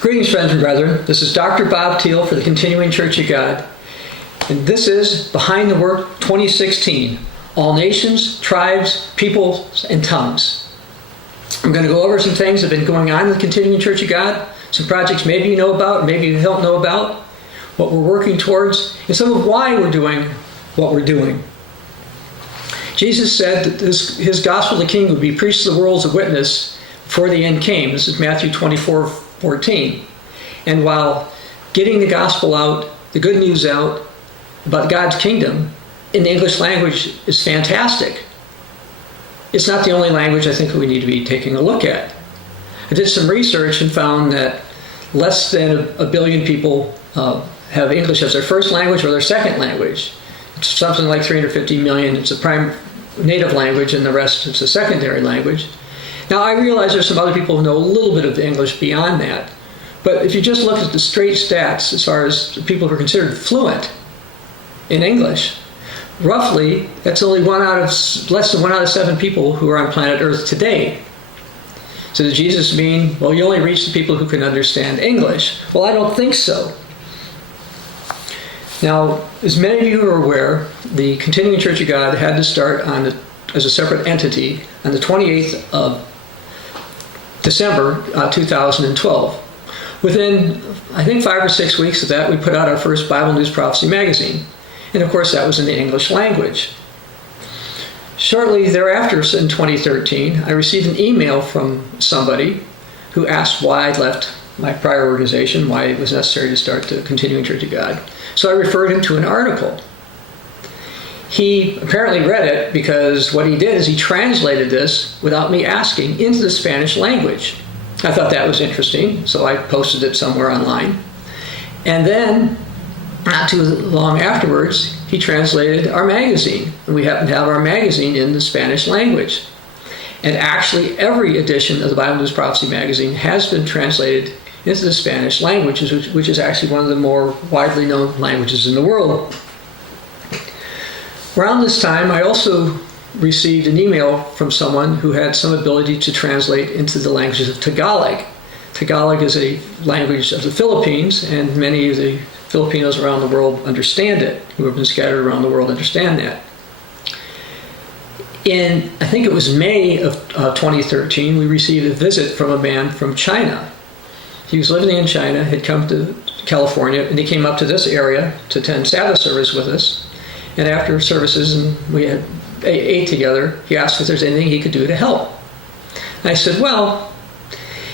Greetings, friends and brethren. This is Dr. Bob Thiel for the Continuing Church of God. And this is Behind the Work 2016, All Nations, Tribes, Peoples, and Tongues. I'm going to go over some things that have been going on in the Continuing Church of God, some projects maybe you know about, maybe you don't know about, what we're working towards, and some of why we're doing what we're doing. Jesus said that his gospel of the kingdom would be preached to the world as a witness before the end came. This is Matthew 24:14. And while getting the gospel out, the good news out about God's kingdom in the English language is fantastic, it's not the only language I think we need to be taking a look at. I did some research and found that less than a billion people have English as their first language or their second language. It's something like 350 million. It's a prime native language, and the rest is a secondary language. Now, I realize there's some other people who know a little bit of English beyond that. But if you just look at the straight stats as far as the people who are considered fluent in English, roughly, that's only less than 1 out of 7 people who are on planet Earth today. So does Jesus mean, well, you only reach the people who can understand English? Well, I don't think so. Now, as many of you are aware, the Continuing Church of God had to start as a separate entity on the 28th of December 2012. Within, I think, 5 or 6 weeks of that, we put out our first Bible News Prophecy magazine. And of course, that was in the English language. Shortly thereafter, in 2013, I received an email from somebody who asked why I'd left my prior organization, why it was necessary to start the Continuing Church of God. So I referred him to an article. He apparently read it because what he did is he translated this without me asking into the Spanish language. I thought that was interesting, so I posted it somewhere online. And then, not too long afterwards, he translated our magazine. And we happen to have our magazine in the Spanish language. And actually, every edition of the Bible News Prophecy magazine has been translated into the Spanish language, which is actually one of the more widely known languages in the world. Around this time, I also received an email from someone who had some ability to translate into the languages of Tagalog. Tagalog is a language of the Philippines, and many of the Filipinos around the world understand it, who have been scattered around the world understand that. In, I think it was May of 2013, we received a visit from a man from China. He was living in China, had come to California, and he came up to this area to attend Sabbath service with us. And after services, and we had ate together, he asked if there's anything he could do to help. And I said, well,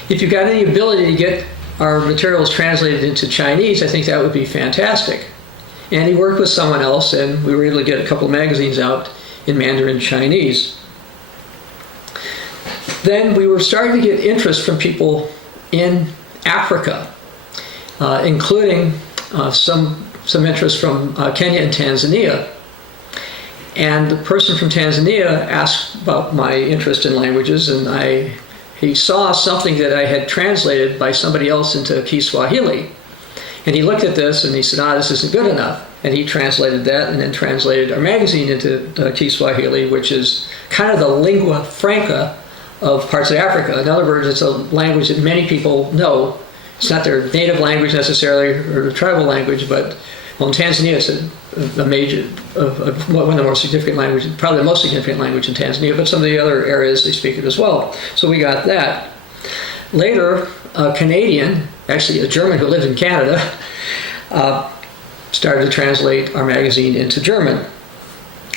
if you've got any ability to get our materials translated into Chinese, I think that would be fantastic. And he worked with someone else, and we were able to get a couple of magazines out in Mandarin Chinese. Then we were starting to get interest from people in Africa, including some interest from Kenya and Tanzania. And the person from Tanzania asked about my interest in languages, and he saw something that I had translated by somebody else into Kiswahili. And he looked at this and he said, this isn't good enough. And he translated that and then translated our magazine into Kiswahili, which is kind of the lingua franca of parts of Africa. In other words, it's a language that many people know. It's not their native language necessarily or tribal language, but in Tanzania it's a major, one of the more significant languages, probably the most significant language in Tanzania, but some of the other areas they speak it as well. So we got that. Later, a Canadian, actually a German who lived in Canada, started to translate our magazine into German.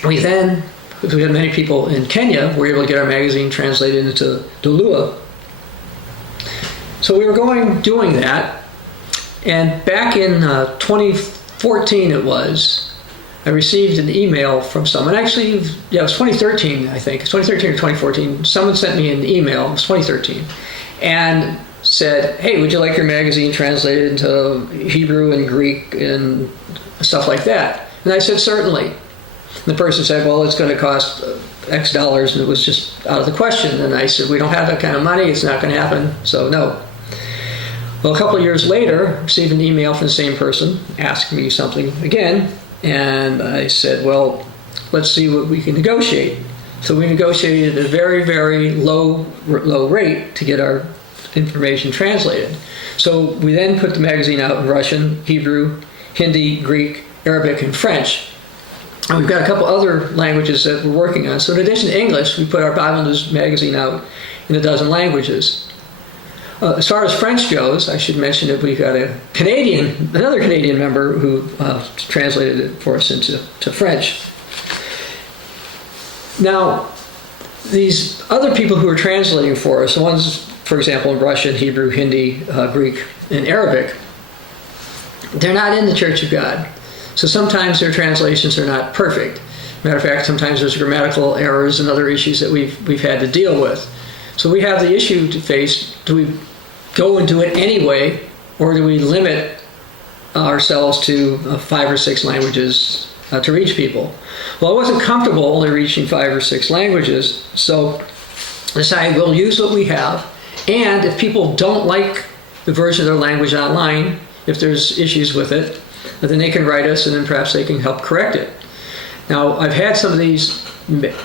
We had many people in Kenya, we were able to get our magazine translated into Dulua. So we were doing that, and back in 2014 I received an email from someone, actually, it was 2013, I think, 2013 or 2014, someone sent me an email, it was 2013, and said, hey, would you like your magazine translated into Hebrew and Greek and stuff like that? And I said, certainly. And the person said, well, it's going to cost X dollars, and it was just out of the question. And I said, we don't have that kind of money, it's not going to happen, so no. Well, a couple of years later, I received an email from the same person asking me something again, and I said, well, let's see what we can negotiate. So we negotiated a very, very low rate to get our information translated. So we then put the magazine out in Russian, Hebrew, Hindi, Greek, Arabic, and French. And we've got a couple other languages that we're working on. So in addition to English, we put our Bible News magazine out in a dozen languages. As far as French goes, I should mention that we've got another Canadian member who translated it for us into French. Now, these other people who are translating for us, the ones, for example, in Russian, Hebrew, Hindi, Greek, and Arabic, they're not in the Church of God. So sometimes their translations are not perfect. Matter of fact, sometimes there's grammatical errors and other issues that we've had to deal with. So we have the issue to face: do we go and do it anyway, or do we limit ourselves to 5 or 6 languages to reach people? Well, I wasn't comfortable only reaching 5 or 6 languages, so I decided we'll use what we have, and if people don't like the version of their language online, if there's issues with it, then they can write us and then perhaps they can help correct it. Now, I've had some of these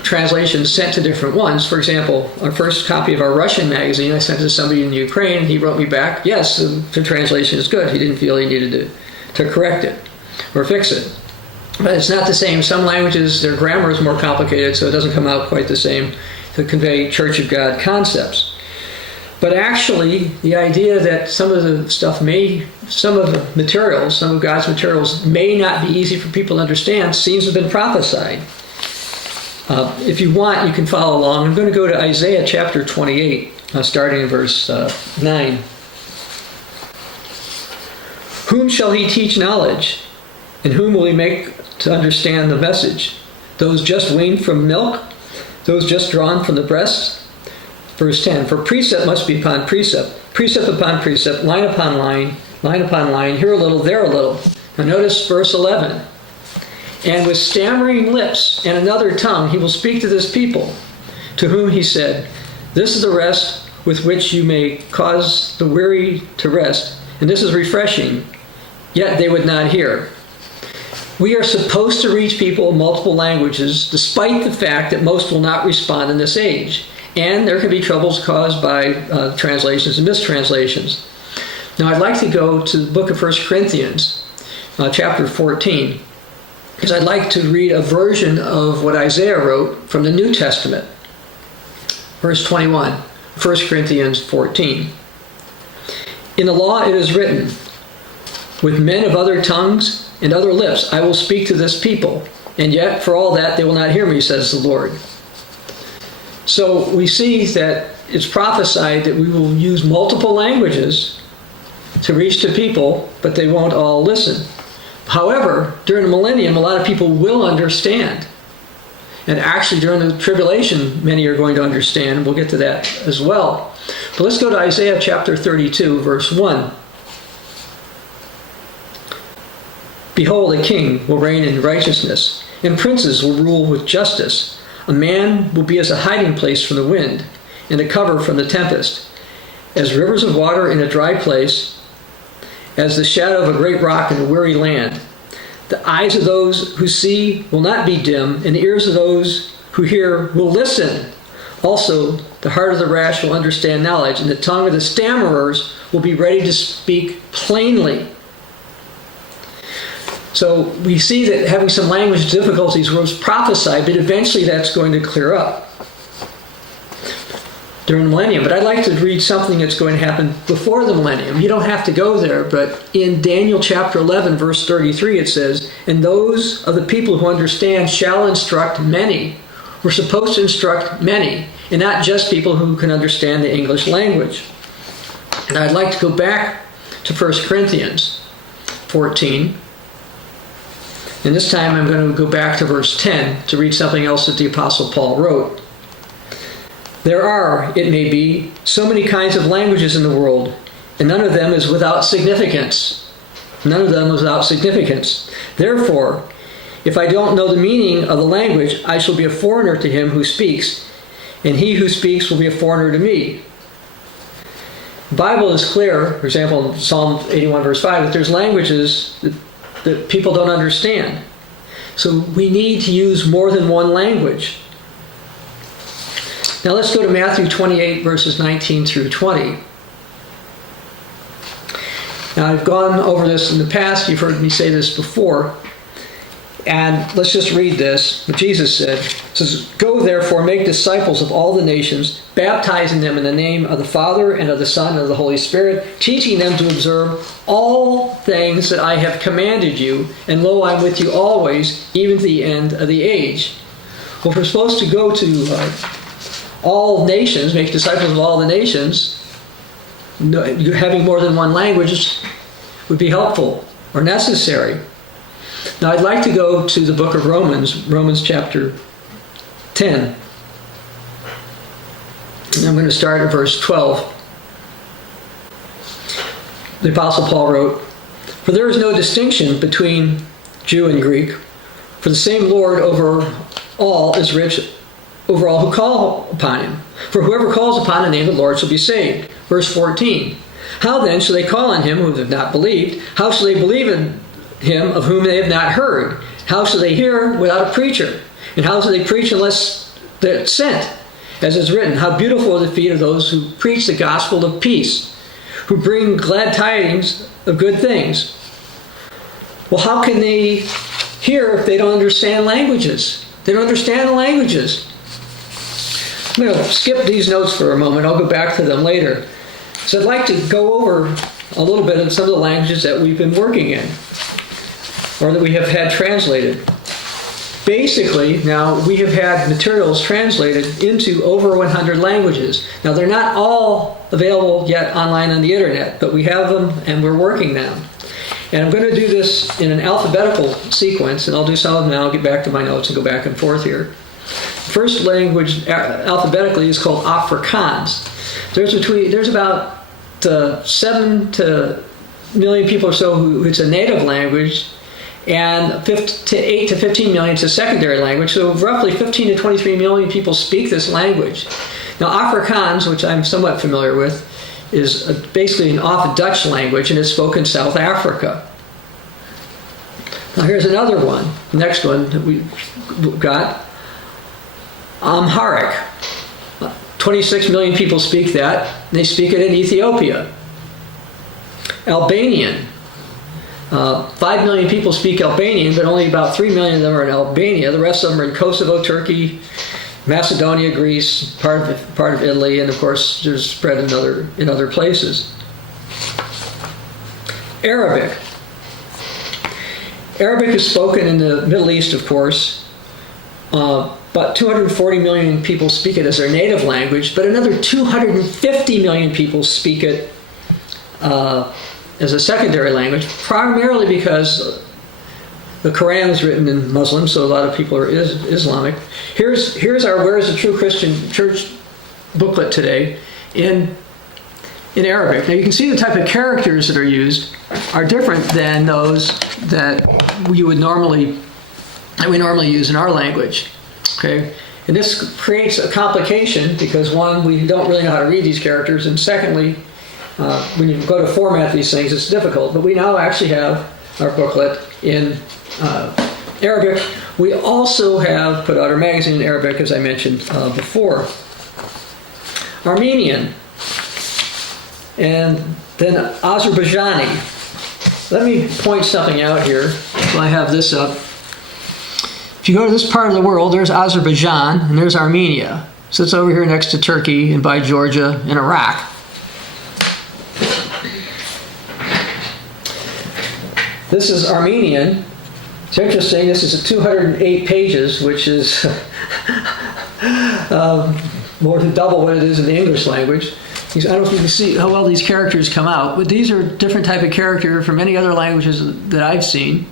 translations sent to different ones. For example, our first copy of our Russian magazine, I sent it to somebody in Ukraine, and he wrote me back, yes, the translation is good. He didn't feel he needed to correct it or fix it. But it's not the same. Some languages, their grammar is more complicated, so it doesn't come out quite the same to convey Church of God concepts. But actually, the idea that some of God's materials may not be easy for people to understand seems to have been prophesied. If you want, you can follow along. I'm going to go to Isaiah chapter 28, starting in verse 9. Whom shall he teach knowledge? And whom will he make to understand the message? Those just weaned from milk? Those just drawn from the breast? Verse 10, for precept must be upon precept, precept upon precept, line upon line upon line, here a little, there a little. Now notice verse 11. And with stammering lips and another tongue he will speak to this people, to whom he said, this is the rest with which you may cause the weary to rest, and this is refreshing, yet they would not hear. We are supposed to reach people in multiple languages, despite the fact that most will not respond in this age. And there can be troubles caused by translations and mistranslations. Now I'd like to go to the book of 1 Corinthians, chapter 14, because I'd like to read a version of what Isaiah wrote from the New Testament. Verse 21, 1 Corinthians 14. In the law it is written, with men of other tongues and other lips I will speak to this people, and yet for all that they will not hear me, says the Lord. So we see that it's prophesied that we will use multiple languages to reach to people, but they won't all listen. However, during the millennium, a lot of people will understand. And actually, during the tribulation, many are going to understand. We'll get to that as well. But let's go to Isaiah chapter 32, verse 1. Behold, a king will reign in righteousness, and princes will rule with justice. A man will be as a hiding place from the wind, and a cover from the tempest, as rivers of water in a dry place, as the shadow of a great rock in a weary land. The eyes of those who see will not be dim, and the ears of those who hear will listen. Also, the heart of the rash will understand knowledge, and the tongue of the stammerers will be ready to speak plainly. So we see that having some language difficulties was prophesied, but eventually that's going to clear up during the millennium. But I'd like to read something that's going to happen before the millennium. You don't have to go there, but in Daniel chapter 11, verse 33, it says, and those of the people who understand shall instruct many. We're supposed to instruct many, and not just people who can understand the English language. And I'd like to go back to 1 Corinthians 14. And this time I'm going to go back to verse 10 to read something else that the Apostle Paul wrote. There are, it may be, so many kinds of languages in the world, and none of them is without significance. None of them is without significance. Therefore, if I don't know the meaning of the language, I shall be a foreigner to him who speaks, and he who speaks will be a foreigner to me. The Bible is clear, for example, in Psalm 81 verse 5, that there's languages that people don't understand. So we need to use more than one language. Now let's go to Matthew 28 verses 19 through 20. Now, I've gone over this in the past. You've heard me say this before. And let's just read this. What Jesus said. It says, "Go therefore, make disciples of all the nations, baptizing them in the name of the Father and of the Son and of the Holy Spirit, teaching them to observe all things that I have commanded you. And lo, I'm with you always, even to the end of the age." Well, if we're supposed to go to all nations, make disciples of all the nations, having more than one language would be helpful or necessary. Now, I'd like to go to the book of Romans chapter 10. And I'm going to start at verse 12. The Apostle Paul wrote, "For there is no distinction between Jew and Greek, for the same Lord over all is rich over all who call upon him. For whoever calls upon the name of the Lord shall be saved." Verse 14. "How then shall they call on him who have not believed? How shall they believe in him of whom they have not heard? How shall they hear without a preacher? And how shall they preach unless they're sent? As is written, how beautiful are the feet of those who preach the gospel of peace, who bring glad tidings of good things." Well, how can they hear if they don't understand languages? They don't understand the languages. I'm going to skip these notes for a moment. I'll go back to them later. So I'd like to go over a little bit of some of the languages that we've been working in, or that we have had translated. Basically, now we have had materials translated into over 100 languages. Now, they're not all available yet online on the internet, but we have them and we're working them. And I'm going to do this in an alphabetical sequence, and I'll do some of them now. I'll get back to my notes and go back and forth here. First language alphabetically is called Afrikaans. There's about 7 to million people or so who it's a native language, and 8 to 15 million is a secondary language. So roughly 15 to 23 million people speak this language. Now, Afrikaans, which I'm somewhat familiar with, is basically an off-Dutch language, and it's spoken in South Africa. Now, here's another one. The next one that we've got, Amharic. 26 million people speak that. They speak it in Ethiopia. Albanian. 5 million people speak Albanian, but only about 3 million of them are in Albania. The rest of them are in Kosovo, Turkey, Macedonia, Greece, part of Italy, and of course there's spread in other places. Arabic. Arabic is spoken in the Middle East, of course. About 240 million people speak it as their native language, but another 250 million people speak it as a secondary language, primarily because the Quran is written in Muslim, so a lot of people are Islamic. Here's our "Where is the True Christian Church" booklet today in Arabic. Now you can see the type of characters that are used are different than those that we normally use in our language. Okay, and this creates a complication because, one, we don't really know how to read these characters, and secondly, when you go to format these things, it's difficult. But we now actually have our booklet in Arabic. We also have put out our magazine in Arabic, as I mentioned before. Armenian, and then Azerbaijani. Let me point something out here while I have this up. If you go to this part of the world, there's Azerbaijan and there's Armenia. So it's over here next to Turkey and by Georgia and Iraq. This is Armenian. It's interesting. This is 208 pages, which is more than double what it is in the English language. I don't know if you can see how well these characters come out, but these are different type of character from any other languages that I've seen.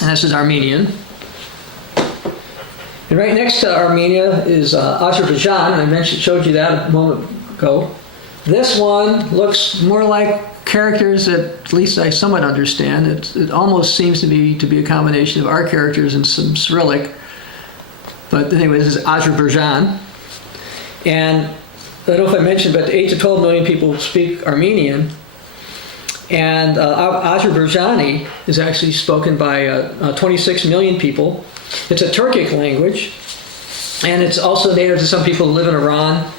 And this is Armenian. And right next to Armenia is Azerbaijan. I showed you that a moment ago. This one looks more like characters that at least I somewhat understand. It almost seems to be a combination of our characters and some Cyrillic. But anyway, this is Azerbaijan. And I don't know if I mentioned, but 8 to 12 million people speak Armenian. And Azerbaijani is actually spoken by 26 million people. It's a Turkic language, and it's also native to some people who live in Iran,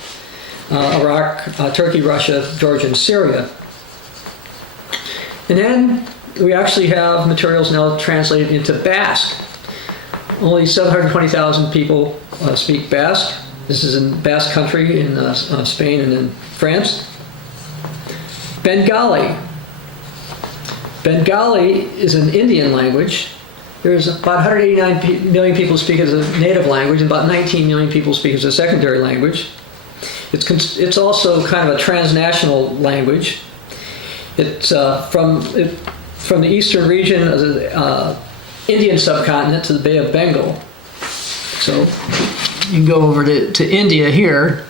Iraq, Turkey, Russia, Georgia, and Syria. And then we actually have materials now translated into Basque. Only 720,000 people speak Basque. This is in Basque country in Spain and in France. Bengali. Bengali is an Indian language. There's about 189 million people speak as a native language, and about 19 million people speak as a secondary language. It's also kind of a transnational language. It's from the eastern region of the Indian subcontinent to the Bay of Bengal. So you can go over to India here,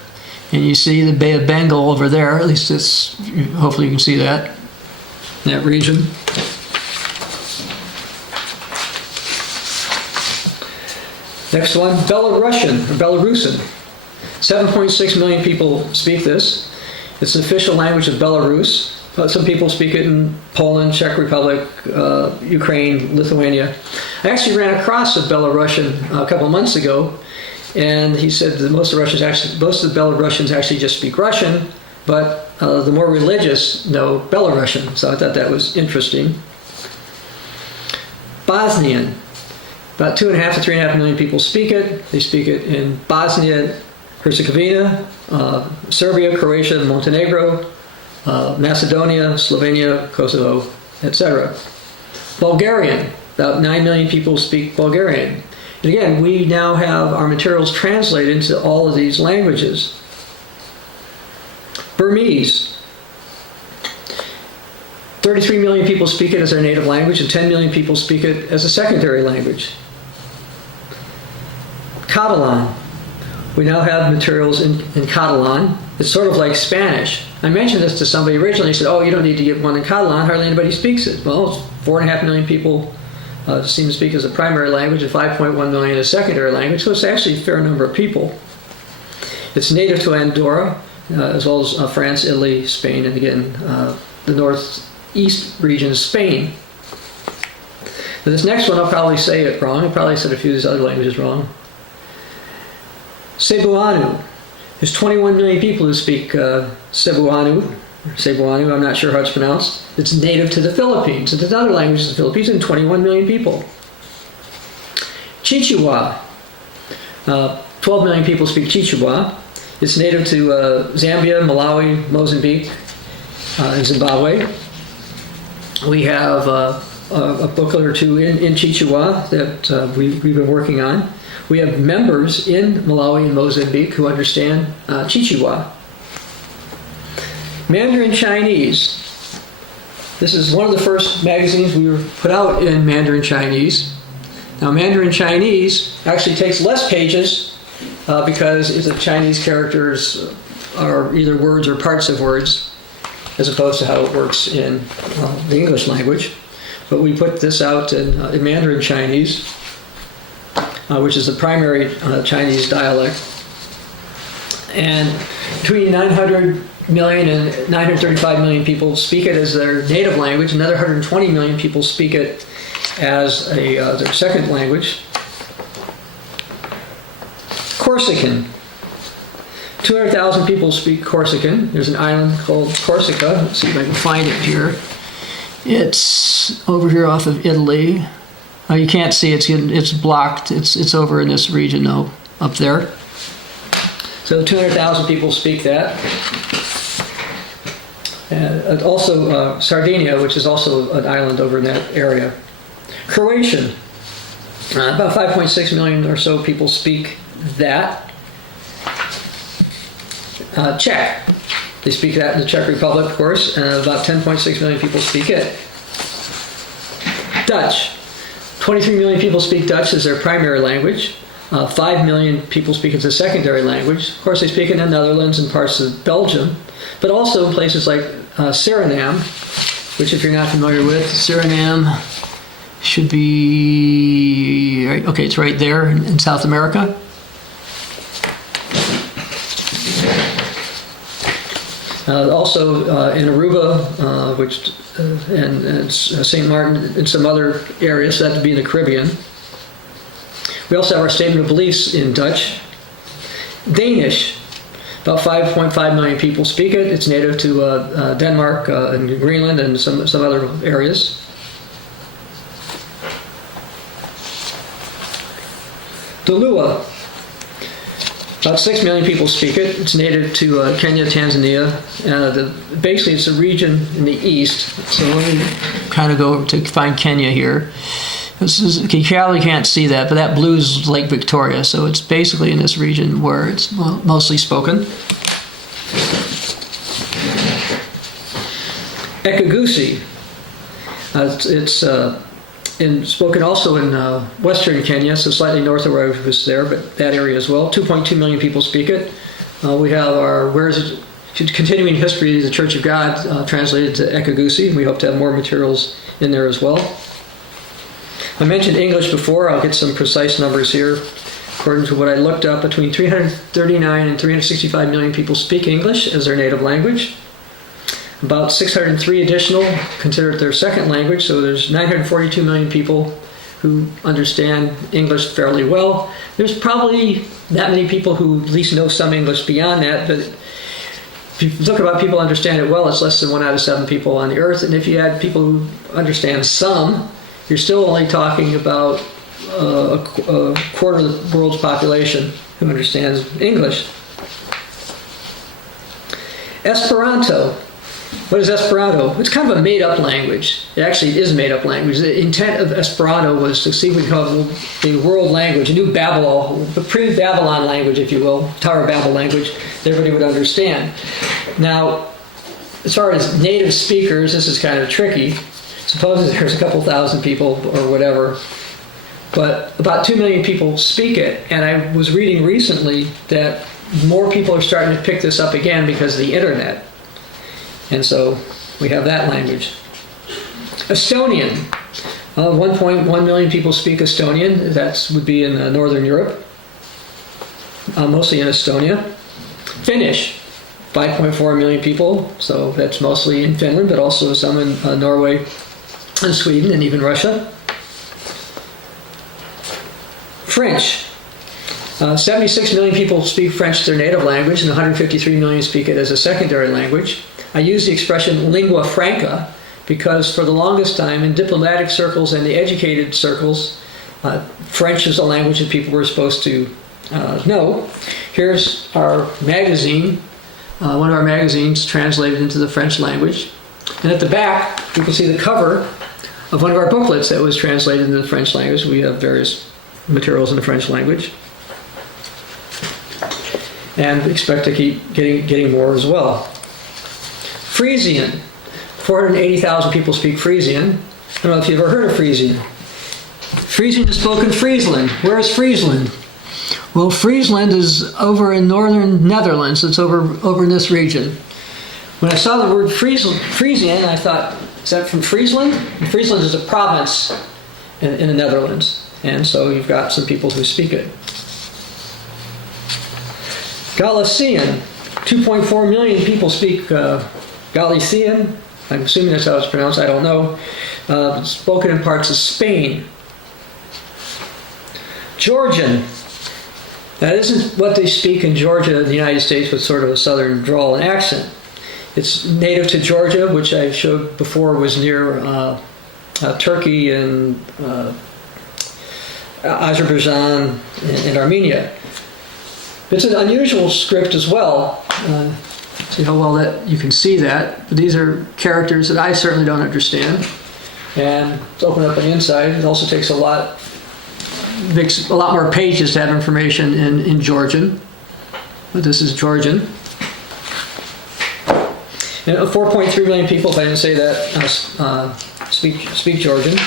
and you see the Bay of Bengal over there. At least it's, hopefully you can see that region. Next one, Belarusian or Belarusian. 7.6 million people speak this. It's the official language of Belarus. But some people speak it in Poland, Czech Republic, Ukraine, Lithuania. I actually ran across a Belarusian a couple of months ago, and he said that most of the Belarusians actually just speak Russian, but the more religious know Belarusian. So I thought that was interesting. Bosnian. About 2.5 to 3.5 million people speak it. They speak it in Bosnia, Herzegovina, Serbia, Croatia, Montenegro, Macedonia, Slovenia, Kosovo, etc. Bulgarian. About 9 million people speak Bulgarian. And again, we now have our materials translated into all of these languages. Burmese. 33 million people speak it as their native language, and 10 million people speak it as a secondary language. Catalan. We now have materials in Catalan. It's sort of like Spanish. I mentioned this to somebody originally. He said, oh, you don't need to get one in Catalan. Hardly anybody speaks it. Well, 4.5 million people seem to speak as a primary language, and 5.1 million as a secondary language. So it's actually a fair number of people. It's native to Andorra, as well as France, Italy, Spain, and again, the northeast region of Spain. Now, this next one, I'll probably say it wrong. I probably said a few of these other languages wrong. Cebuano. There's 21 million people who speak Cebuano. I'm not sure how it's pronounced. It's native to the Philippines. It's another language in the Philippines, and 21 million people. Chichewa. 12 million people speak Chichewa. It's native to Zambia, Malawi, Mozambique, and Zimbabwe. We have a booklet or two in Chichewa that we've been working on. We have members in Malawi and Mozambique who understand Chichewa. Mandarin Chinese. This is one of the first magazines we were put out in Mandarin Chinese. Now, Mandarin Chinese actually takes less pages because the Chinese characters are either words or parts of words, as opposed to how it works in the English language. But we put this out in Mandarin Chinese, which is the primary Chinese dialect. And between 900 million and 935 million people speak it as their native language. Another 120 million people speak it as their second language. Corsican. 200,000 people speak Corsican. There's an island called Corsica. Let's see if I can find it here. It's over here off of Italy. You can't see it. It's blocked. It's over in this region, though, up there. So 200,000 people speak that. And also Sardinia, which is also an island over in that area. Croatian. About 5.6 million or so people speak that. Czech. They speak that in the Czech Republic, of course, and about 10.6 million people speak it. Dutch. 23 million people speak Dutch as their primary language. 5 million people speak it as a secondary language. Of course, they speak it in the Netherlands and parts of Belgium, but also in places like Suriname, which, if you're not familiar with, Suriname should be, okay, it's right there in South America. Also in Aruba, and St. Martin, and some other areas, so that would be in the Caribbean. We also have our statement of beliefs in Dutch. Danish. About 5.5 million people speak it. It's native to Denmark and Greenland and some other areas. Dulua. About 6 million people speak it. It's native to Kenya, Tanzania. Basically, it's a region in the east. So let me kind of go to find Kenya here. You probably can't see that, but that blue is Lake Victoria. So it's basically in this region where it's mostly spoken. Ekagusi. It's spoken also in western Kenya, so slightly north of where I was there, but that area as well. 2.2 million people speak it. We have our Continuing History of the Church of God translated to Ekagusi. We hope to have more materials in there as well. I mentioned English before. I'll get some precise numbers here. According to what I looked up, between 339 and 365 million people speak English as their native language. About 603 additional consider it their second language, so there's 942 million people who understand English fairly well. There's probably that many people who at least know some English beyond that, but if you look about people who understand it well, it's less than 1 out of 7 people on the earth, and if you add people who understand some, you're still only talking about a quarter of the world's population who understands English. Esperanto. What is Esperanto? It's kind of a made-up language. It actually is a made-up language. The intent of Esperanto was to see what we call a world language, a new Babel, the pre-Babylon language, if you will, Tower of Babel language, that everybody would understand. Now, as far as native speakers, this is kind of tricky. Suppose there's a couple thousand people or whatever, but about 2 million people speak it, and I was reading recently that more people are starting to pick this up again because of the internet. And so we have that language. Estonian. 1.1 million people speak Estonian. That would be in Northern Europe, mostly in Estonia. Finnish. 5.4 million people, so that's mostly in Finland, but also some in Norway and Sweden and even Russia. French. 76 million people speak French as their native language, and 153 million speak it as a secondary language. I use the expression lingua franca because for the longest time in diplomatic circles and the educated circles, French is a language that people were supposed to know. Here's our magazine, one of our magazines translated into the French language. And at the back, you can see the cover of one of our booklets that was translated into the French language. We have various materials in the French language. And expect to keep getting more as well. Frisian. 480,000 people speak Frisian. I don't know if you've ever heard of Frisian. Frisian is spoken in Friesland. Where is Friesland? Well, Friesland is over in northern Netherlands. It's over in this region. When I saw the word Frisian, I thought, is that from Friesland? And Friesland is a province in the Netherlands. And so you've got some people who speak it. Galician. 2.4 million people speak Galician. I'm assuming that's how it's pronounced. I don't know. It's spoken in parts of Spain. Georgian. That isn't what they speak in Georgia, in the United States, with sort of a southern drawl and accent. It's native to Georgia, which I showed before was near Turkey and Azerbaijan and Armenia. It's an unusual script as well. See how well that you can see that. But these are characters that I certainly don't understand. And it's open up on the inside. It also takes makes a lot more pages to have information in Georgian. But this is Georgian. And 4.3 million people, if I didn't say that, speak Georgian.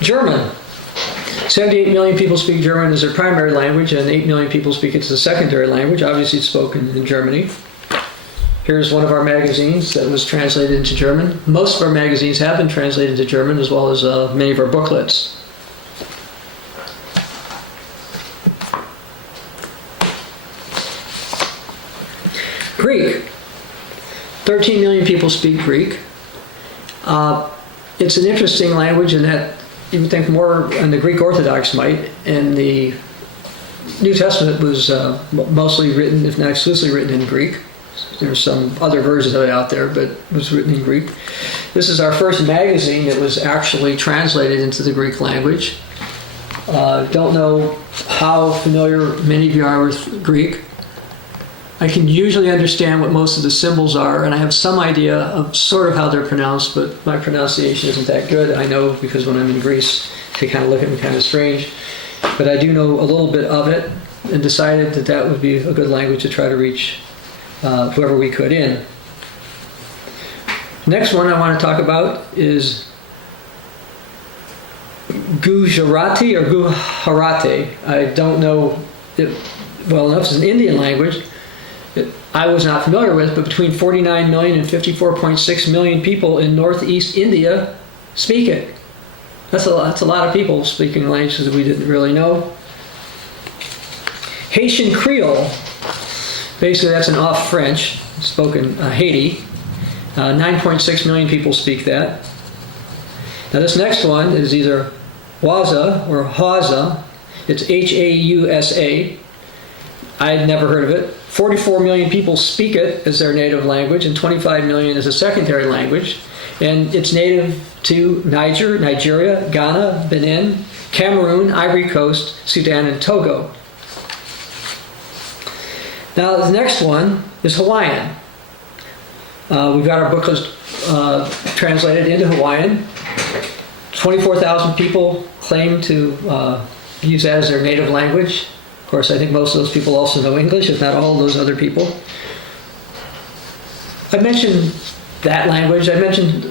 German. 78 million people speak German as their primary language, and 8 million people speak it as a secondary language. Obviously, it's spoken in Germany. Here's one of our magazines that was translated into German. Most of our magazines have been translated into German, as well as many of our booklets. Greek. 13 million people speak Greek. It's an interesting language in that you would think more, and the Greek Orthodox might, in the New Testament was mostly written, if not exclusively written, in Greek. There's some other versions of it out there, but it was written in Greek. This is our first magazine that was actually translated into the Greek language. Don't know how familiar many of you are with Greek. I can usually understand what most of the symbols are, and I have some idea of sort of how they're pronounced, but my pronunciation isn't that good. I know because when I'm in Greece, they kind of look at me kind of strange. But I do know a little bit of it, and decided that that would be a good language to try to reach whoever we could in. Next one I want to talk about is Gujarati or Gujarati. I don't know it well enough. It's an Indian language that I was not familiar with, but between 49 million and 54.6 million people in northeast India speak it. That's a lot of people speaking languages that we didn't really know. Haitian Creole, basically that's an off French, spoken Haiti. 9.6 million people speak that. Now this next one is either Waza or Hausa. It's Hausa. I had never heard of it. 44 million people speak it as their native language, and 25 million as a secondary language. And it's native to Niger, Nigeria, Ghana, Benin, Cameroon, Ivory Coast, Sudan, and Togo. Now the next one is Hawaiian. We've got our booklets translated into Hawaiian. 24,000 people claim to use that as their native language. Of course, I think most of those people also know English, if not all of those other people. I mentioned that language. I mentioned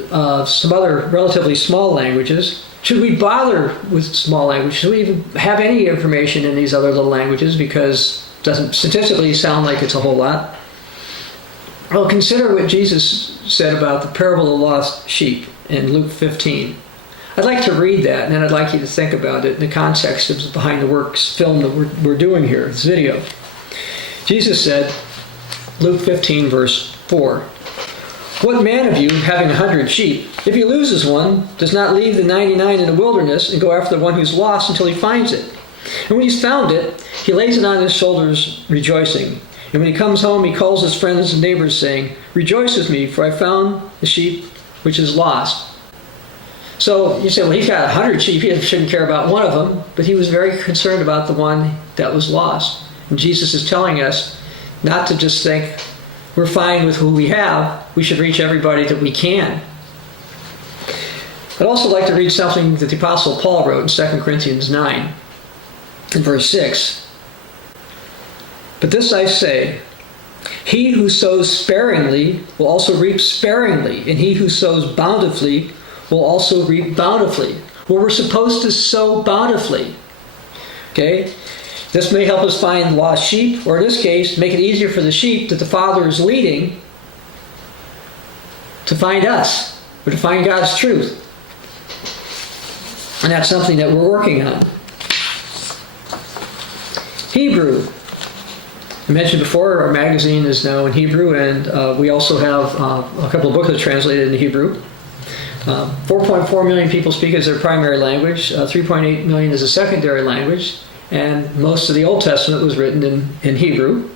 some other relatively small languages. Should we bother with small language? Should we even have any information in these other little languages? Because it doesn't statistically sound like it's a whole lot. Well, consider what Jesus said about the parable of the lost sheep in Luke 15. I'd like to read that, and then I'd like you to think about it in the context of behind the works film that we're doing here, this video. Jesus said, Luke 15, verse 4, "What man of you, having 100 sheep, if he loses one, does not leave the 99 in the wilderness and go after the one who's lost until he finds it? And when he's found it, he lays it on his shoulders, rejoicing. And when he comes home, he calls his friends and neighbors, saying, 'Rejoice with me, for I found the sheep which is lost.'" So you say, well, he's got 100 sheep. He shouldn't care about one of them. But he was very concerned about the one that was lost. And Jesus is telling us not to just think we're fine with who we have. We should reach everybody that we can. I'd also like to read something that the Apostle Paul wrote in 2 Corinthians 9, in verse 6. "But this I say, he who sows sparingly will also reap sparingly, and he who sows bountifully will also reap bountifully." Well, we're supposed to sow bountifully. Okay? This may help us find lost sheep, or in this case, make it easier for the sheep that the Father is leading to find us, or to find God's truth. And that's something that we're working on. Hebrew. I mentioned before, our magazine is now in Hebrew, and we also have a couple of booklets translated into Hebrew. 4.4 million people speak as their primary language, 3.8 million as a secondary language, and most of the Old Testament was written in Hebrew.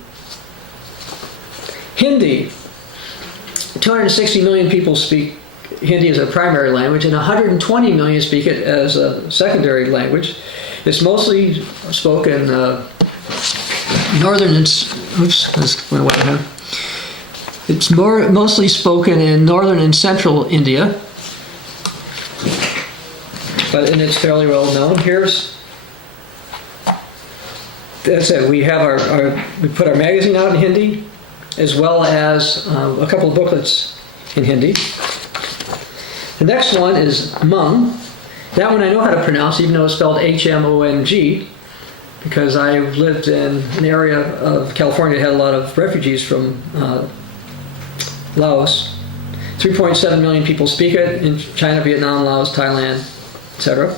Hindi. 260 million people speak Hindi as a primary language, and 120 million speak it as a secondary language. It's mostly spoken northern and it's mostly spoken in northern and central India, and it's fairly well known. That's it. We have we put our magazine out in Hindi, as well as a couple of booklets in Hindi. The next one is Hmong. That one I know how to pronounce, even though it's spelled Hmong, because I lived in an area of California that had a lot of refugees from Laos. 3.7 million people speak it in China, Vietnam, Laos, Thailand, etc.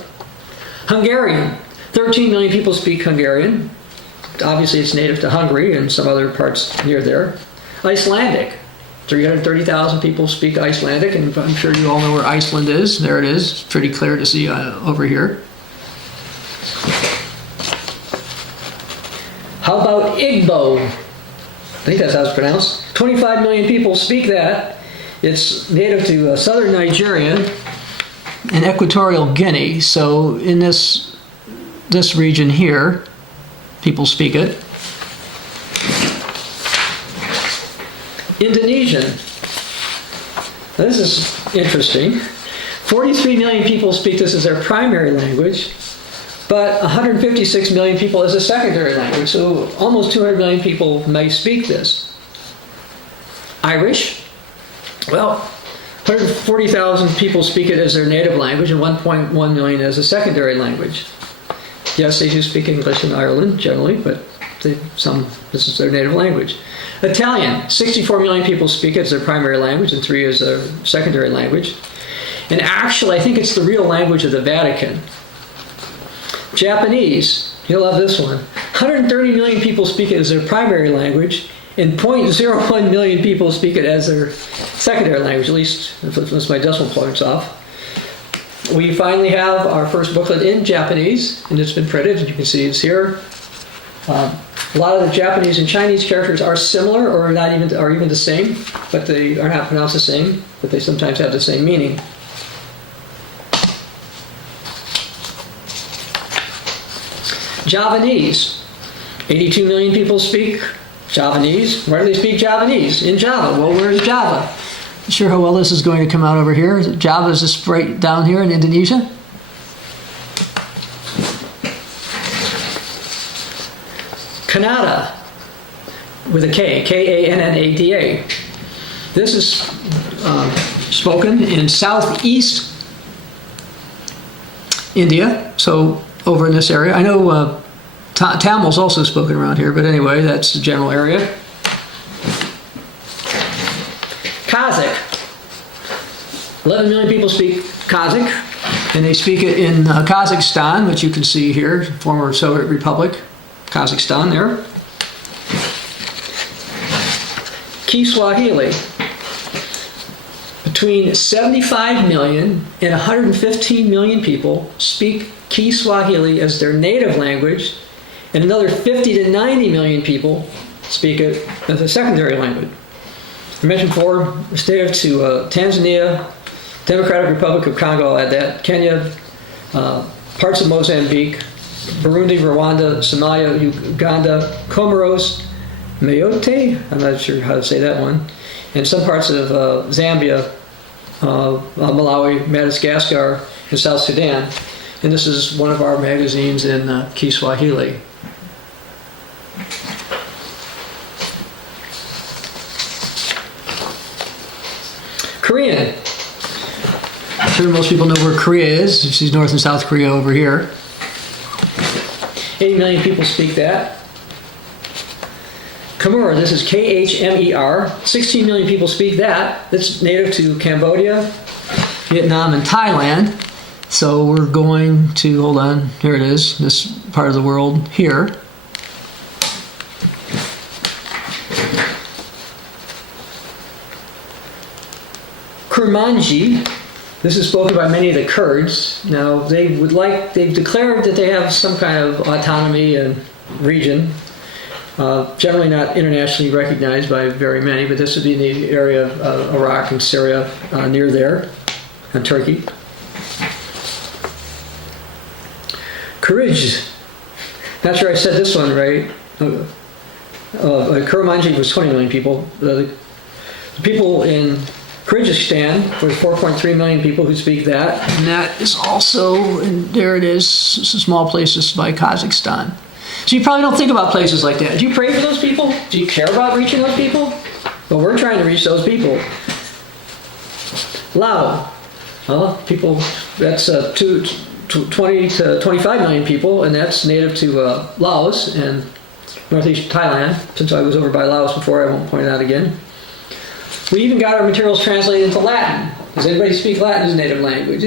Hungarian. 13 million people speak Hungarian. Obviously, it's native to Hungary and some other parts near there. Icelandic. 330,000 people speak Icelandic, and I'm sure you all know where Iceland is. There it is. It's pretty clear to see over here. Igbo. I think that's how it's pronounced. 25 million people speak that. It's native to southern Nigeria and Equatorial Guinea. So in this region here, people speak it. Indonesian. Now, this is interesting. 43 million people speak this as their primary language, but 156 million people as a secondary language. So almost 200 million people may speak this. Irish. Well, 140,000 people speak it as their native language and 1.1 million as a secondary language. Yes, they do speak English in Ireland generally, but this is their native language. Italian, 64 million people speak it as their primary language and 3 as their secondary language. And actually, I think it's the real language of the Vatican. Japanese, you'll love this one. 130 million people speak it as their primary language, and 0.01 million people speak it as their secondary language, at least if my decimal point's off. We finally have our first booklet in Japanese, and it's been printed, and you can see it's here. A lot of the Japanese and Chinese characters are similar, or are even the same, but they are not pronounced the same, but they sometimes have the same meaning. Javanese. 82 million people speak Javanese. Where do they speak Javanese? In Java. Well, where's Java? Not sure how well this is going to come out over here. Java is just right down here in Indonesia. Kannada, with a K, K-A-N-N-A-D-A. This is spoken in southeast India, so over in this area. I know Tamil's also spoken around here, but anyway, that's the general area. Kazakh. 11 million people speak Kazakh, and they speak it in Kazakhstan, which you can see here, former Soviet Republic. Kazakhstan there. Kiswahili. Between 75 million and 115 million people speak Kiswahili as their native language, and another 50 to 90 million people speak it as a secondary language. I mentioned before, it's native to Tanzania, Democratic Republic of Congo, I'll add that, Kenya, parts of Mozambique, Burundi, Rwanda, Somalia, Uganda, Comoros, Mayotte, I'm not sure how to say that one, and some parts of Zambia, Malawi, Madagascar, and South Sudan. And this is one of our magazines in Kiswahili. Korean. I'm sure most people know where Korea is. This is North and South Korea over here. 80 million people speak that. Khmer, this is K-H-M-E-R. 16 million people speak that. That's native to Cambodia, Vietnam, and Thailand. So we're going to, hold on, here it is, this part of the world here. Kurmanji. This is spoken by many of the Kurds. Now, they've declared that they have some kind of autonomy and region, generally not internationally recognized by very many, but this would be in the area of Iraq and Syria, near there, and Turkey. Kyrgyz. Not sure I said this one right. Kurmanji was 20 million people. The people in Kyrgyzstan, with 4.3 million people who speak that. And that is also, and there it is, small places by Kazakhstan. So you probably don't think about places like that. Do you pray for those people? Do you care about reaching those people? Well, we're trying to reach those people. Lao. Well, people, that's 20 to 25 million people, and that's native to Laos and northeast Thailand. Since I was over by Laos before, I won't point it out again. We even got our materials translated into Latin. Does anybody speak Latin as a native language?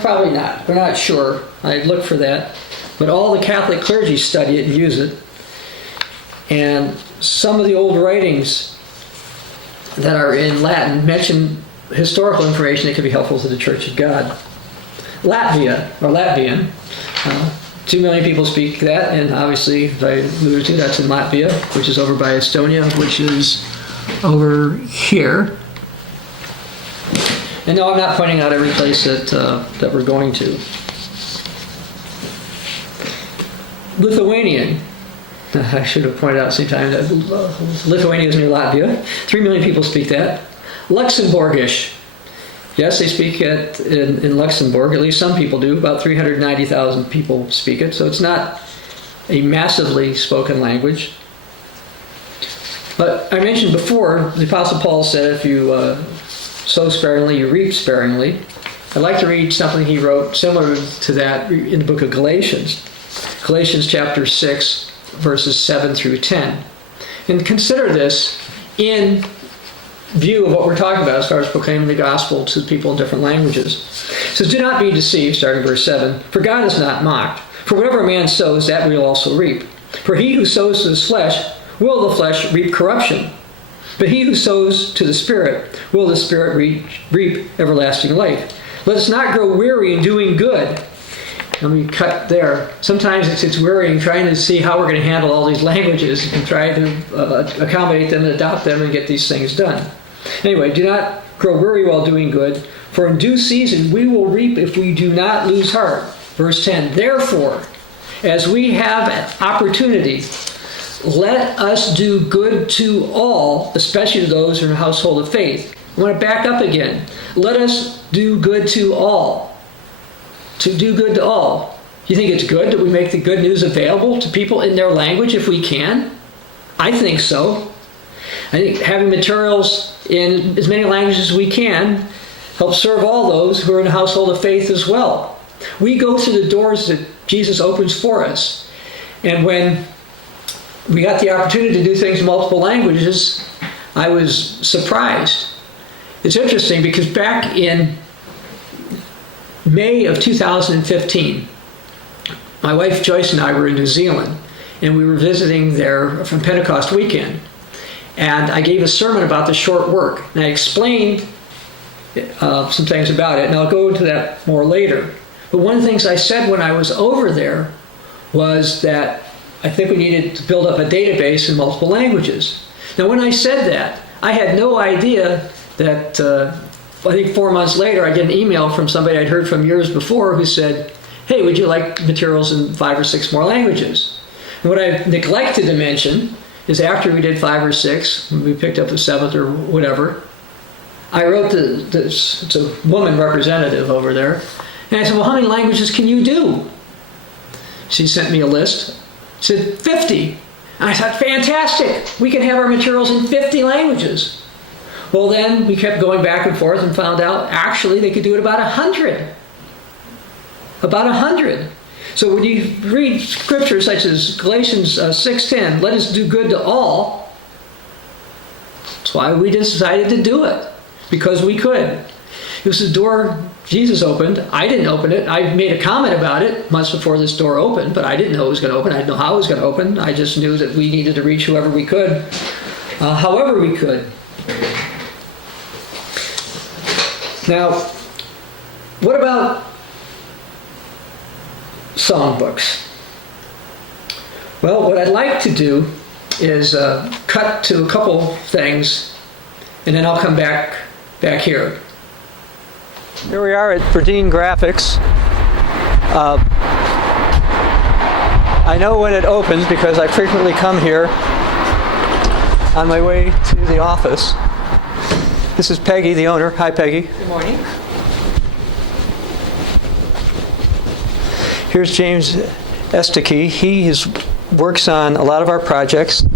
Probably not. We're not sure. I looked for that. But all the Catholic clergy study it and use it. And some of the old writings that are in Latin mention historical information that could be helpful to the Church of God. Latvia, or Latvian, 2 million people speak that, and obviously, as I alluded to, that's in Latvia, which is over by Estonia, which is over here. And no, I'm not pointing out every place that we're going to. Lithuanian. I should have pointed out at the same time that Lithuania is near Latvia. 3 million people speak that. Luxembourgish. Yes, they speak it in Luxembourg. At least some people do. About 390,000 people speak it. So it's not a massively spoken language. But I mentioned before, the Apostle Paul said, if you sow sparingly, you reap sparingly. I'd like to read something he wrote similar to that in the book of Galatians. Galatians chapter 6, verses 7 through 10. And consider this in view of what we're talking about as far as proclaiming the gospel to people in different languages. It says, do not be deceived, starting verse 7, for God is not mocked. For whatever a man sows, that will also reap. For he who sows to his flesh, will the flesh reap corruption. But he who sows to the Spirit, will the Spirit reap everlasting life. Let us not grow weary in doing good. And we cut there. Sometimes it's wearying trying to see how we're going to handle all these languages and try to accommodate them and adopt them and get these things done. Anyway, do not grow weary while doing good, for in due season we will reap if we do not lose heart. Verse 10, therefore, as we have an opportunity, let us do good to all, especially to those in the household of faith. I want to back up again. Let us do good to all. To do good to all. You think it's good that we make the good news available to people in their language if we can? I think so. I think having materials in as many languages as we can helps serve all those who are in the household of faith as well. We go through the doors that Jesus opens for us. And when we got the opportunity to do things in multiple languages, I was surprised. It's interesting because back in May of 2015, my wife Joyce and I were in New Zealand, and we were visiting there from Pentecost weekend. And I gave a sermon about the short work, and I explained some things about it, and I'll go into that more later. But one of the things I said when I was over there was that I think we needed to build up a database in multiple languages. Now, when I said that, I had no idea that I think 4 months later, I get an email from somebody I'd heard from years before who said, hey, would you like materials in 5 or 6 more languages? And what I neglected to mention is after we did 5 or 6, when we picked up the 7th or whatever, I wrote it's a woman representative over there, and I said, well, how many languages can you do? She sent me a list. She said, 50. And I thought, fantastic. We can have our materials in 50 languages. Well, then we kept going back and forth and found out actually they could do it about 100. About 100. So when you read scripture such as Galatians 6:10, let us do good to all, that's why we decided to do it, because we could. It was the door Jesus opened. I didn't open it. I made a comment about it months before this door opened, but I didn't know it was going to open. I didn't know how it was going to open. I just knew that we needed to reach whoever we could, however we could. Now, what about songbooks? Well, what I'd like to do is cut to a couple things, and then I'll come back here. Here we are at Verdeen Graphics. I know when it opens because I frequently come here on my way to the office. This is Peggy, the owner. Hi, Peggy. Good morning. Here's James Esteke. He works on a lot of our projects.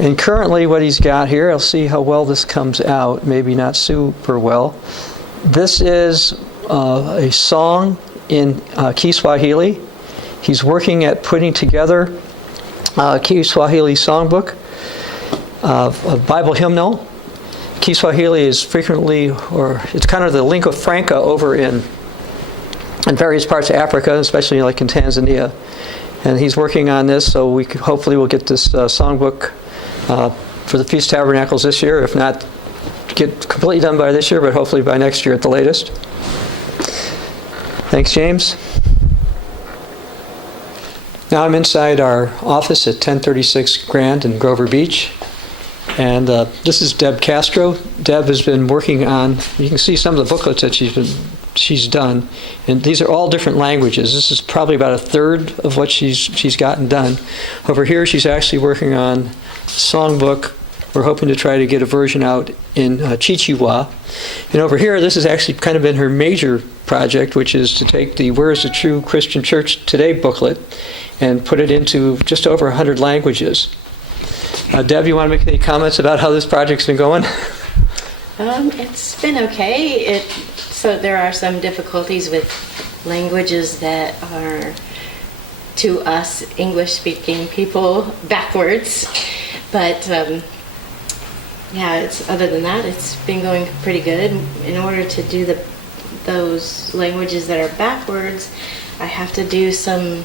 And currently what he's got here, I'll see how well this comes out. Maybe not super well. This is a song in Kiswahili. He's working at putting together a Kiswahili songbook, a Bible hymnal. Kiswahili is frequently, or it's kind of the lingua franca over in various parts of Africa, especially like in Tanzania. And he's working on this, so we hopefully will get this songbook for the Feast of Tabernacles this year. If not, get completely done by this year, but hopefully by next year at the latest. Thanks, James. Now I'm inside our office at 1036 Grand in Grover Beach. And this is Deb Castro. Deb has been working on, you can see some of the booklets that she's done. And these are all different languages. This is probably about a third of what she's gotten done. Over here, she's actually working on a songbook. We're hoping to try to get a version out in Chichewa. And over here, this has actually kind of been her major project, which is to take the Where is the True Christian Church Today booklet and put it into just over 100 languages. Deb, you want to make any comments about how this project's been going? It's been okay. So there are some difficulties with languages that are, to us English-speaking people, backwards. But other than that, it's been going pretty good. In order to do those languages that are backwards, I have to do some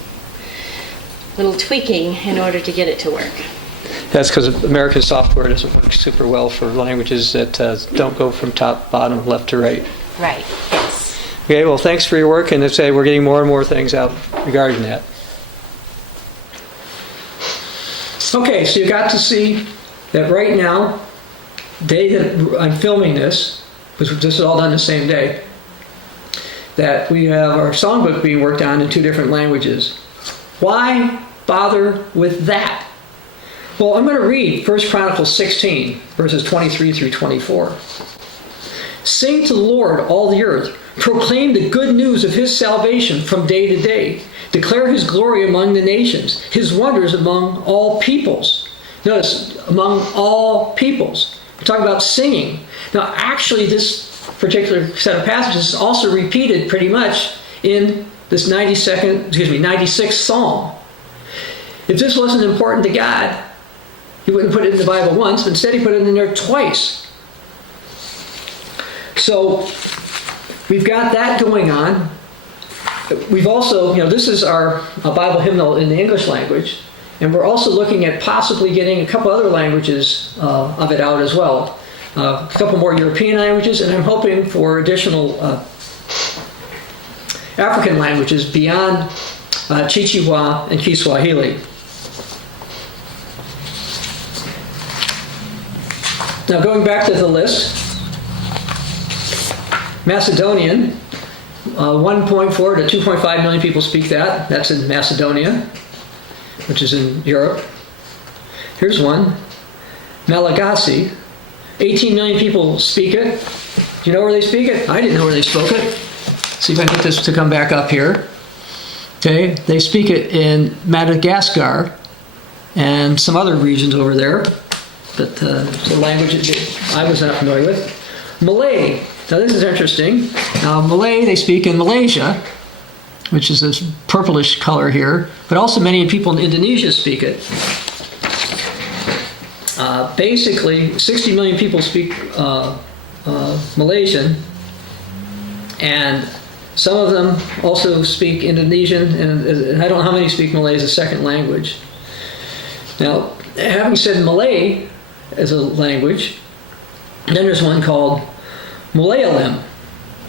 little tweaking in order to get it to work. That's because American software doesn't work super well for languages that don't go from top, bottom, left to right. Right, yes. Okay, well, thanks for your work, and say we're getting more and more things out regarding that. Okay, so you got to see that right now, day that I'm filming this, because this is all done the same day, that we have our songbook being worked on in 2 different languages. Why bother with that? Well, I'm going to read 1 Chronicles 16, verses 23 through 24. Sing to the Lord, all the earth. Proclaim the good news of his salvation from day to day. Declare his glory among the nations, his wonders among all peoples. Notice, among all peoples. We're talking about singing. Now, actually, this particular set of passages is also repeated pretty much in this 96th Psalm. If this wasn't important to God, he wouldn't put it in the Bible once, but instead he put it in there twice. So we've got that going on. We've also, this is our Bible hymnal in the English language, and we're also looking at possibly getting a couple other languages of it out as well. A couple more European languages, and I'm hoping for additional African languages beyond Chichewa and Kiswahili. Now, going back to the list, Macedonian, 1.4 to 2.5 million people speak that. That's in Macedonia, which is in Europe. Here's one, Malagasy, 18 million people speak it. Do you know where they speak it? I didn't know where they spoke it. See if I can get this to come back up here. Okay, they speak it in Madagascar and some other regions over there. But it's a language that I was not familiar with. Malay. Now this is interesting. Now Malay they speak in Malaysia, which is this purplish color here, but also many people in Indonesia speak it. Basically, 60 million people speak Malaysian, and some of them also speak Indonesian, and I don't know how many speak Malay as a second language. Now, having said Malay as a language, then there's one called Malayalam.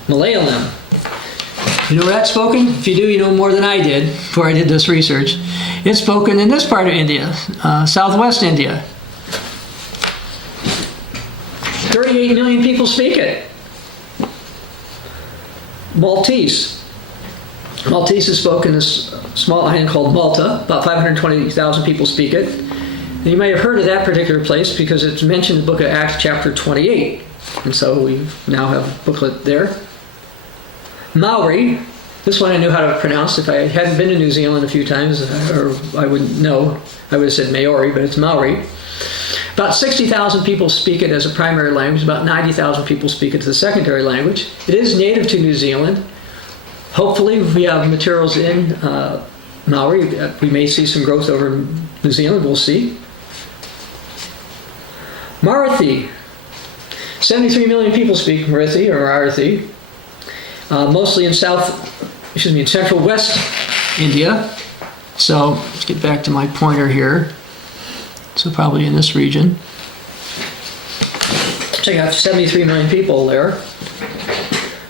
Malayalam. You know where that's spoken? If you do, you know more than I did before I did this research. It's spoken in this part of India, southwest India. 38 million people speak it. Maltese. Maltese is spoken in this small island called Malta. About 520,000 people speak it. And you may have heard of that particular place because it's mentioned in the book of Acts chapter 28. And so we now have a booklet there. Maori. This one I knew how to pronounce. If I hadn't been to New Zealand a few times, or I wouldn't know, I would have said Maori, but it's Maori. About 60,000 people speak it as a primary language. About 90,000 people speak it as a secondary language. It is native to New Zealand. Hopefully we have materials in Maori. We may see some growth over in New Zealand. We'll see. Marathi. 73 million people speak Marathi or Marathi. Mostly in central west India. So let's get back to my pointer here. So probably in this region. So you got 73 million people there.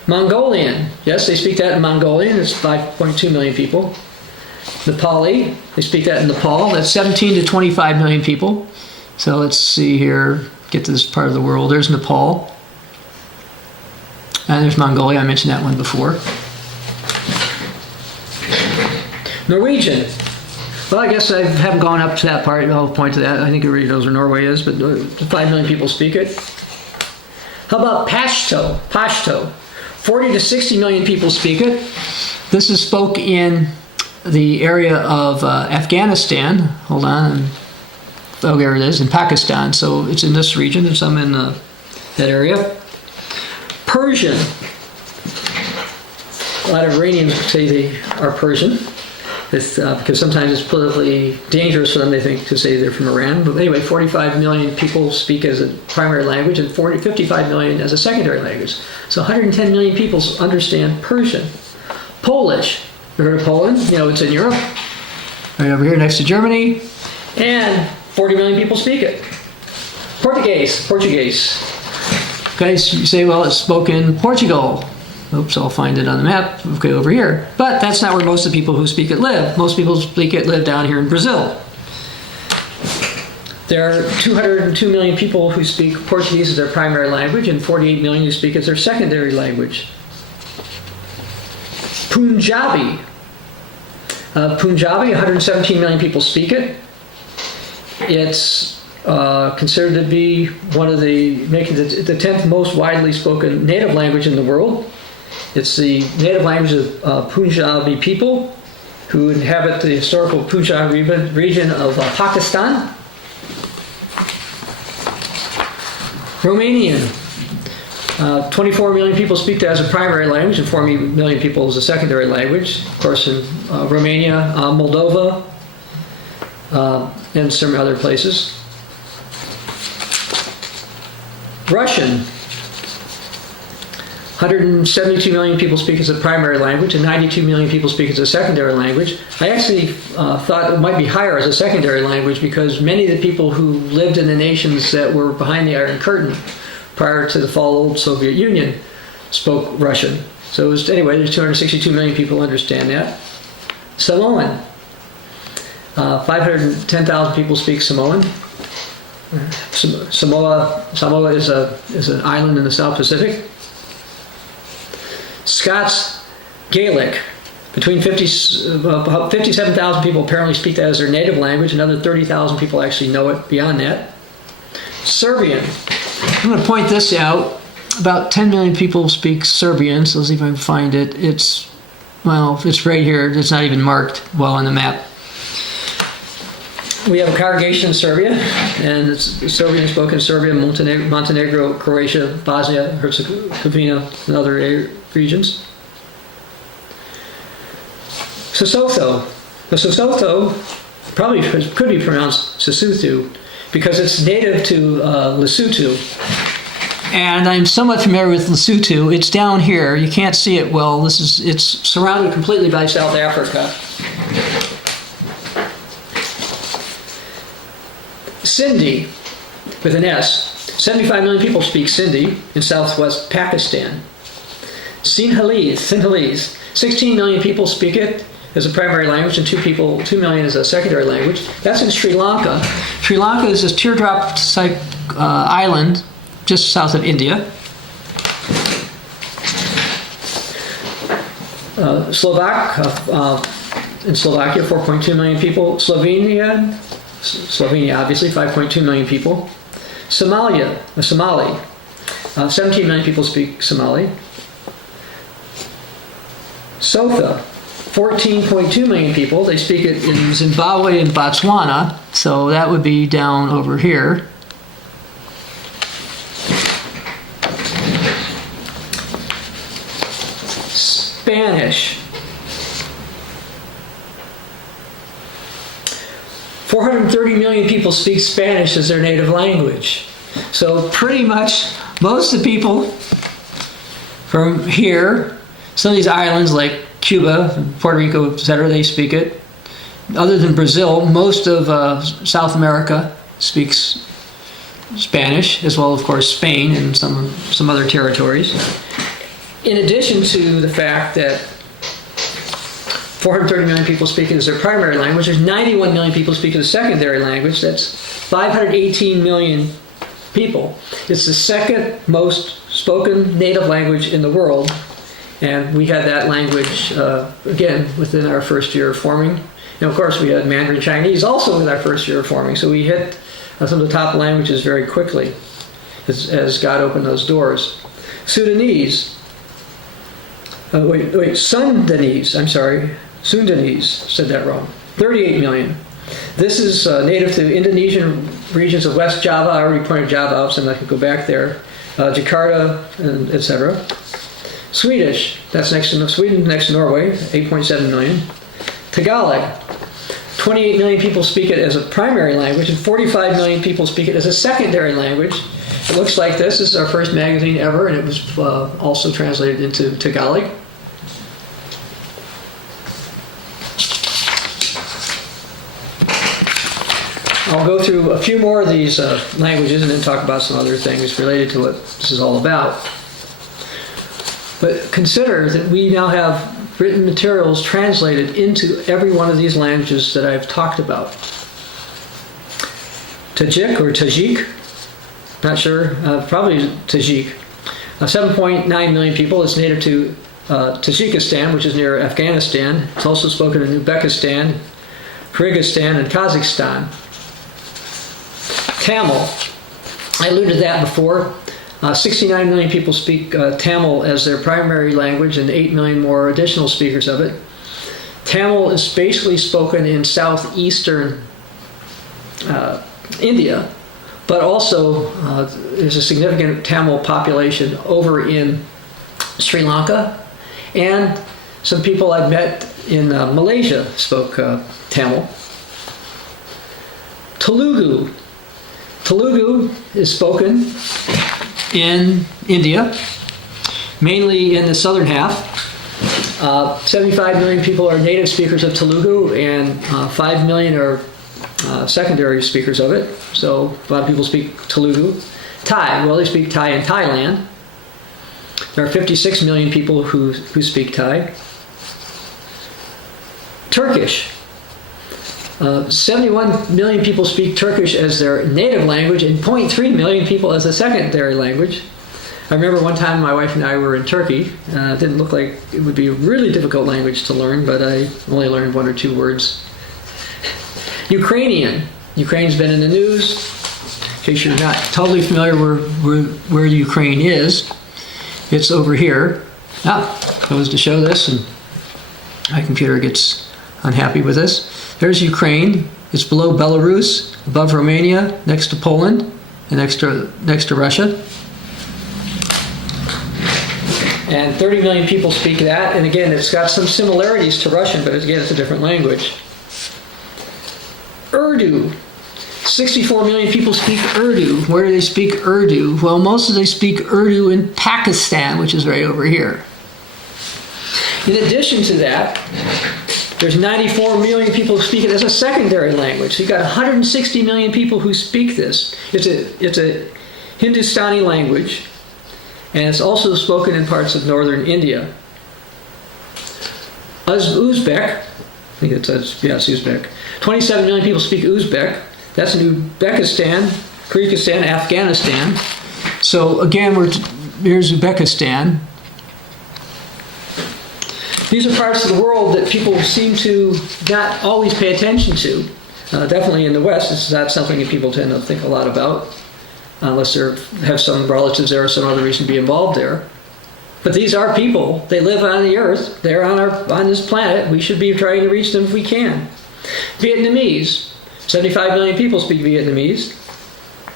Mongolian. Yes, they speak that in Mongolian. It's 5.2 million people. Nepali, they speak that in Nepal. That's 17 to 25 million people. So let's see here, get to this part of the world. There's Nepal. And there's Mongolia, I mentioned that one before. Norwegian. Well, I guess I haven't gone up to that part. I'll point to that. I think everybody knows where Norway is, but 5 million people speak it. How about Pashto? Pashto. 40 to 60 million people speak it. This is spoke in the area of Afghanistan. Hold on. Oh, there it is, in Pakistan. So it's in this region, and some in that area. Persian. A lot of Iranians say they are Persian. Because sometimes it's politically dangerous for them, they think, to say they're from Iran. But anyway, 45 million people speak as a primary language and 55 million as a secondary language. So 110 million people understand Persian. Polish. You heard of Poland? You know, it's in Europe. Right over here next to Germany. And 40 million people speak it. Portuguese. Portuguese. Guys, you say, well, it's spoken in Portugal. Oops, I'll find it on the map. Okay, over here. But that's not where most of the people who speak it live. Most people who speak it live down here in Brazil. There are 202 million people who speak Portuguese as their primary language and 48 million who speak as their secondary language. Punjabi. Punjabi, 117 million people speak it. It's considered to be one of making the 10th most widely spoken native language in the world. It's the native language of Punjabi people who inhabit the historical Punjab region of Pakistan. Romanian. 24 million people speak that as a primary language and 4 million people as a secondary language. Of course, in Romania, Moldova, and some other places. Russian. 172 million people speak as a primary language and 92 million people speak as a secondary language. I actually thought it might be higher as a secondary language because many of the people who lived in the nations that were behind the Iron Curtain prior to the fall of the old Soviet Union spoke Russian. So there's 262 million people who understand that. Samoan. 510,000 people speak Samoan. Samoa is an island in the South Pacific. Scots Gaelic. Between 57,000 people apparently speak that as their native language. Another 30,000 people actually know it beyond that. Serbian. I'm going to point this out. About 10 million people speak Serbian. So let's see if I can find it. It's right here. It's not even marked well on the map. We have a congregation in Serbia, and it's Serbian spoken in Serbia, Montenegro, Croatia, Bosnia, Herzegovina, and other regions. Sesotho. The Sesotho probably could be pronounced Sesotho because it's native to Lesotho. And I'm somewhat familiar with Lesotho. It's down here. You can't see it well. It's surrounded completely by South Africa. Sindhi, with an S. 75 million people speak Sindhi in southwest Pakistan. Sinhalese. 16 million people speak it as a primary language and 2 million as a secondary language. That's in Sri Lanka. Sri Lanka is this teardrop-type island just south of India. In Slovakia, 4.2 million people. Slovenia, obviously, 5.2 million people. Somali. 17 million people speak Somali. Sotha, 14.2 million people. They speak it in Zimbabwe and Botswana, so that would be down over here. Spanish. 430 million people speak Spanish as their native language. So pretty much most of the people from here, some of these islands like Cuba, Puerto Rico, etc., they speak it. Other than Brazil, most of South America speaks Spanish, as well, of course, Spain and some other territories. In addition to the fact that 430 million people speak it as their primary language. There's 91 million people speak it as a secondary language. That's 518 million people. It's the second most spoken native language in the world. And we had that language, again, within our first year of forming. And of course, we had Mandarin Chinese also in our first year of forming. So we hit some of the top languages very quickly as God opened those doors. Sundanese, said that wrong. 38 million. This is native to Indonesian regions of West Java. I already pointed Java out, so I can go back there. Jakarta, and etc. Swedish, that's next to Sweden, next to Norway, 8.7 million. Tagalog, 28 million people speak it as a primary language, and 45 million people speak it as a secondary language. It looks like this. This is our first magazine ever, and it was also translated into Tagalog. I'll go through a few more of these languages and then talk about some other things related to what this is all about. But consider that we now have written materials translated into every one of these languages that I've talked about. Tajik, not sure, probably Tajik. 7.9 million people. It's native to Tajikistan, which is near Afghanistan. It's also spoken in Uzbekistan, Kyrgyzstan, and Kazakhstan. Tamil, I alluded to that before. 69 million people speak Tamil as their primary language, and 8 million more additional speakers of it. Tamil is basically spoken in southeastern India, but also there's a significant Tamil population over in Sri Lanka, and some people I've met in Malaysia spoke Tamil. Telugu is spoken in India, mainly in the southern half. 75 million people are native speakers of Telugu, and 5 million are secondary speakers of it. So a lot of people speak Telugu. Thai, well, they speak Thai in Thailand. There are 56 million people who speak Thai. Turkish. 71 million people speak Turkish as their native language, and 0.3 million people as a secondary language. I remember one time my wife and I were in Turkey. It didn't look like it would be a really difficult language to learn, but I only learned 1 or 2 words. Ukrainian. Ukraine's been in the news. In case you're not totally familiar where Ukraine is, it's over here. Goes to show this, and my computer gets unhappy with this. There's Ukraine. It's below Belarus, above Romania, next to Poland, and next to Russia. And 30 million people speak that. And again, it's got some similarities to Russian, but again, it's a different language. Urdu. 64 million people speak Urdu. Where do they speak Urdu? Well, most of them speak Urdu in Pakistan, which is right over here. In addition to that, there's 94 million people who speak it as a secondary language. So you've got 160 million people who speak this. It's a Hindustani language, and it's also spoken in parts of northern India. Uzbek, I think it's Uzbek. 27 million people speak Uzbek. That's in Uzbekistan, Kyrgyzstan, Afghanistan. So again, here's Uzbekistan. These are parts of the world that people seem to not always pay attention to. Definitely in the West, it's not something that people tend to think a lot about, unless they have some relatives there or some other reason to be involved there. But these are people. They live on the earth. They're on this planet. We should be trying to reach them if we can. Vietnamese. 75 million people speak Vietnamese.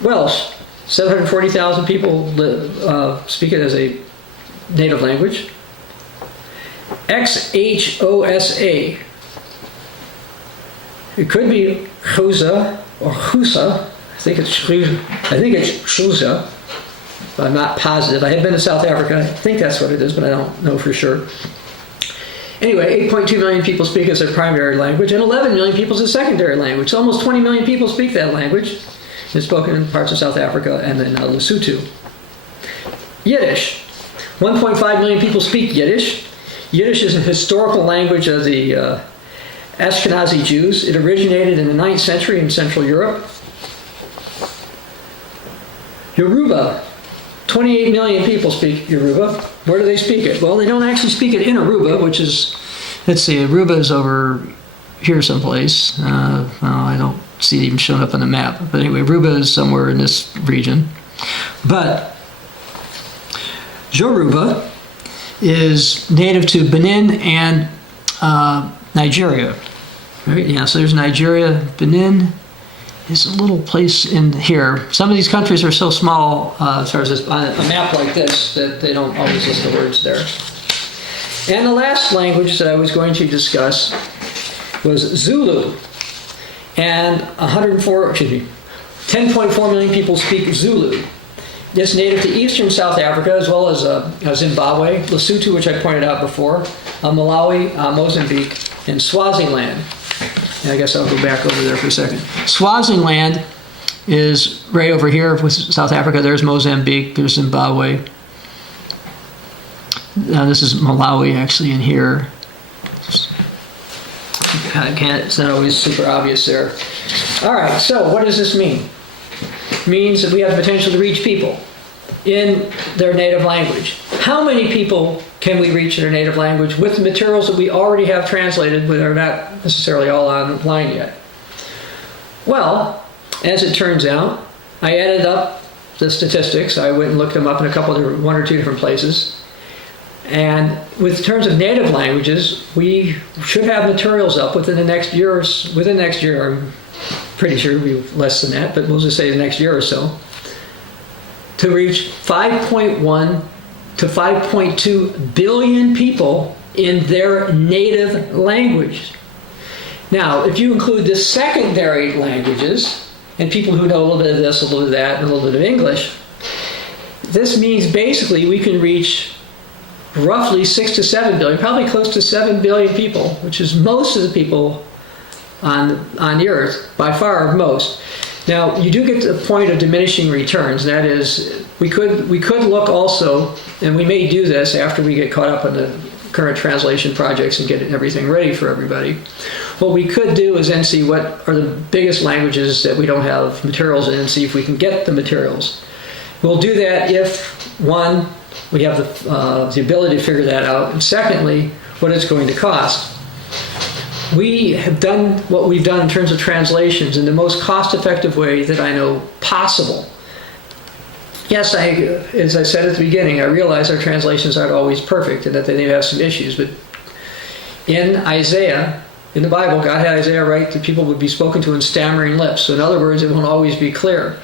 Welsh. 740,000 people speak it as a native language. XHOSA. It could be Xhosa or Xusa. I think it's Xusa. But I'm not positive. I have been to South Africa. I think that's what it is, but I don't know for sure. Anyway, 8.2 million people speak as their primary language, and 11 million people as a secondary language. So almost 20 million people speak that language. It's spoken in parts of South Africa and then Lesotho. Yiddish. 1.5 million people speak Yiddish. Yiddish is a historical language of the Ashkenazi Jews. It originated in the 9th century in Central Europe. Yoruba. 28 million people speak Yoruba. Where do they speak it? Well, they don't actually speak it in Aruba, which is, let's see, Aruba is over here someplace. Well, I don't see it even showing up on the map. But anyway, Aruba is somewhere in this region. But Yoruba is native to Benin and Nigeria. Right? Yeah, so there's Nigeria. Benin is a little place in here. Some of these countries are so small, as far as this, on a map like this, that they don't always list the words there. And the last language that I was going to discuss was Zulu. And 10.4 million people speak Zulu. It's native to eastern South Africa, as well as Zimbabwe, Lesotho, which I pointed out before, Malawi, Mozambique, and Swaziland. And I guess I'll go back over there for a second. Swaziland is right over here with South Africa. There's Mozambique, there's Zimbabwe. This is Malawi, actually, in here. It's not always super obvious there. All right, so what does this mean? It means that we have the potential to reach people in their native language. How many people can we reach in their native language with the materials that we already have translated, but are not necessarily all online yet? Well, as it turns out, I added up the statistics. I went and looked them up in one or two different places. And with terms of native languages, we should have materials up within the next year. I'm pretty sure it'll be less than that, but we'll just say the next year or so, to reach 5.1 to 5.2 billion people in their native language. Now, if you include the secondary languages, and people who know a little bit of this, a little bit of that, and a little bit of English, this means basically we can reach roughly 6 to 7 billion, probably close to 7 billion people, which is most of the people on the earth, by far most. Now, you do get to the point of diminishing returns. That is, we could look also, and we may do this after we get caught up on the current translation projects and get everything ready for everybody. What we could do is then see what are the biggest languages that we don't have materials in and see if we can get the materials. We'll do that if, one, we have the ability to figure that out, and secondly, what it's going to cost. We have done what we've done in terms of translations in the most cost-effective way that I know possible. Yes, as I said at the beginning, I realize our translations aren't always perfect and that they may have some issues, but in Isaiah, in the Bible, God had Isaiah write that people would be spoken to in stammering lips. So in other words, it won't always be clear.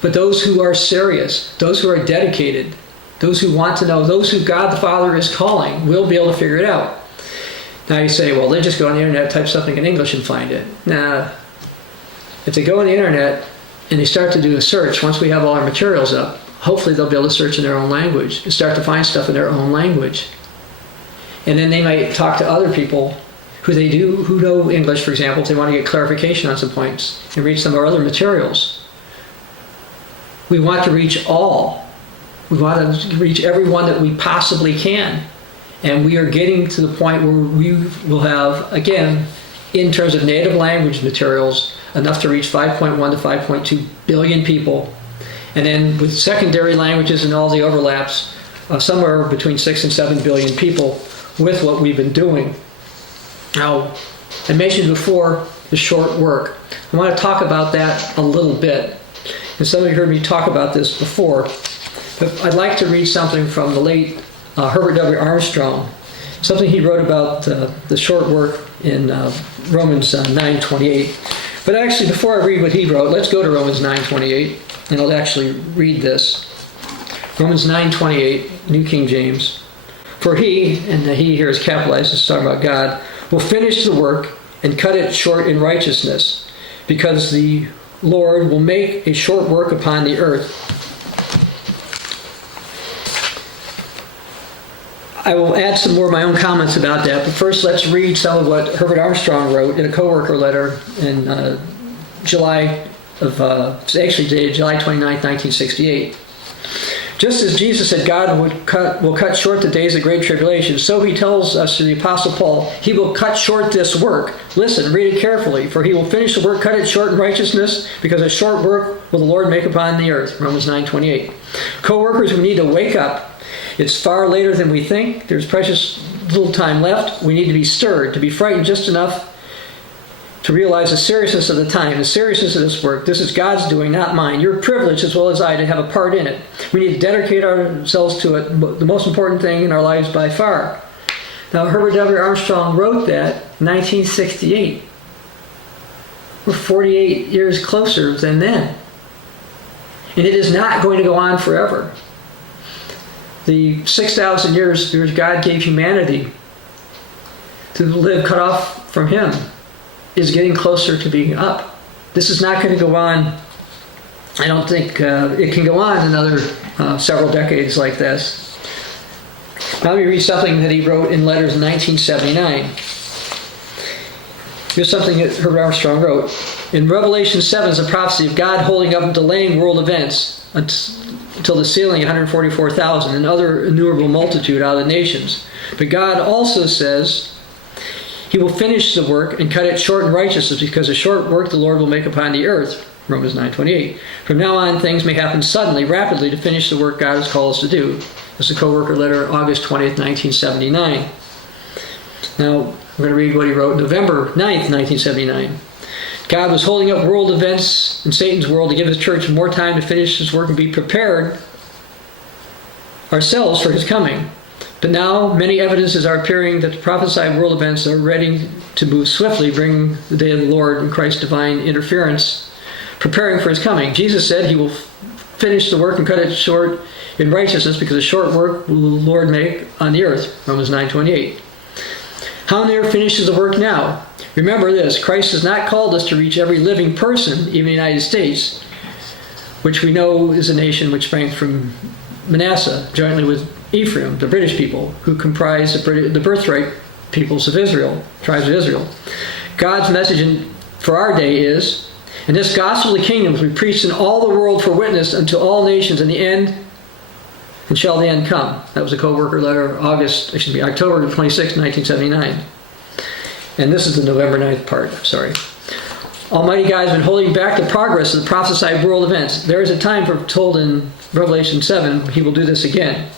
But those who are serious, those who are dedicated, those who want to know, those who God the Father is calling, will be able to figure it out. Now you say, well, they just go on the internet, type something in English and find it. Nah. If they go on the internet and they start to do a search, once we have all our materials up, hopefully they'll be able to search in their own language and start to find stuff in their own language. And then they might talk to other people who know English, for example, if they want to get clarification on some points and read some of our other materials. We want to reach all. We want to reach everyone that we possibly can. And we are getting to the point where we will have, again, in terms of native language materials, enough to reach 5.1 to 5.2 billion people. And then with secondary languages and all the overlaps, somewhere between 6 and 7 billion people with what we've been doing. Now, I mentioned before the short work. I want to talk about that a little bit. And some of you heard me talk about this before, but I'd like to read something from the late Herbert W. Armstrong, something he wrote about the short work in Romans 9:28. But actually, before I read what he wrote, let's go to Romans 9:28, and I'll actually read this. Romans 9:28, New King James. For he, and the he here is capitalized, it's talking about God, will finish the work and cut it short in righteousness, because the Lord will make a short work upon the earth. I will add some more of my own comments about that, but first let's read some of what Herbert Armstrong wrote in a co-worker letter in July 29, 1968. Just as Jesus said God will cut short the days of great tribulation, so he tells us through the Apostle Paul, he will cut short this work. Listen, read it carefully. For he will finish the work, cut it short in righteousness, because a short work will the Lord make upon the earth. Romans 9:28. Co-workers, we need to wake up. It's far later than we think. There's precious little time left. We need to be stirred, to be frightened just enough to realize the seriousness of the time, the seriousness of this work. This is God's doing, not mine. You're privileged as well as I to have a part in it. We need to dedicate ourselves to it, the most important thing in our lives by far. Now, Herbert W. Armstrong wrote that in 1968. We're 48 years closer than then. And it is not going to go on forever. The 6,000 years which God gave humanity to live cut off from Him is getting closer to being up. This is not going to go on. I don't think it can go on another several decades like this. Now let me read something that he wrote in letters in 1979. Here's something that Herbert Armstrong wrote. In Revelation 7 is a prophecy of God holding up and delaying world events until the sealing of 144,000 and other innumerable multitude out of the nations. But God also says He will finish the work and cut it short in righteousness, because a short work the Lord will make upon the earth. Romans 9:28. From now on, things may happen suddenly, rapidly, to finish the work God has called us to do. This is a co-worker letter, August 20th, 1979. Now, I'm going to read what he wrote November 9th, 1979. God was holding up world events in Satan's world to give His church more time to finish His work and be prepared ourselves for His coming. But now, many evidences are appearing that the prophesied world events are ready to move swiftly, bring the day of the Lord and Christ's divine interference, preparing for His coming. Jesus said He will finish the work and cut it short in righteousness, because a short work will the Lord make on the earth. Romans 9:28. How near finishes the work now? Remember this, Christ has not called us to reach every living person, even the United States, which we know is a nation which sprang from Manasseh, jointly with Ephraim, the British people, who comprise the birthright peoples of Israel, tribes of Israel. God's message for our day is, and this gospel of the kingdom will be preached in all the world for witness unto all nations, in the end, and shall the end come. That was a co-worker letter, October 26, 1979. And this is the November 9th part, sorry. Almighty God has been holding back the progress of the prophesied world events. There is a time foretold in Revelation 7, He will do this again.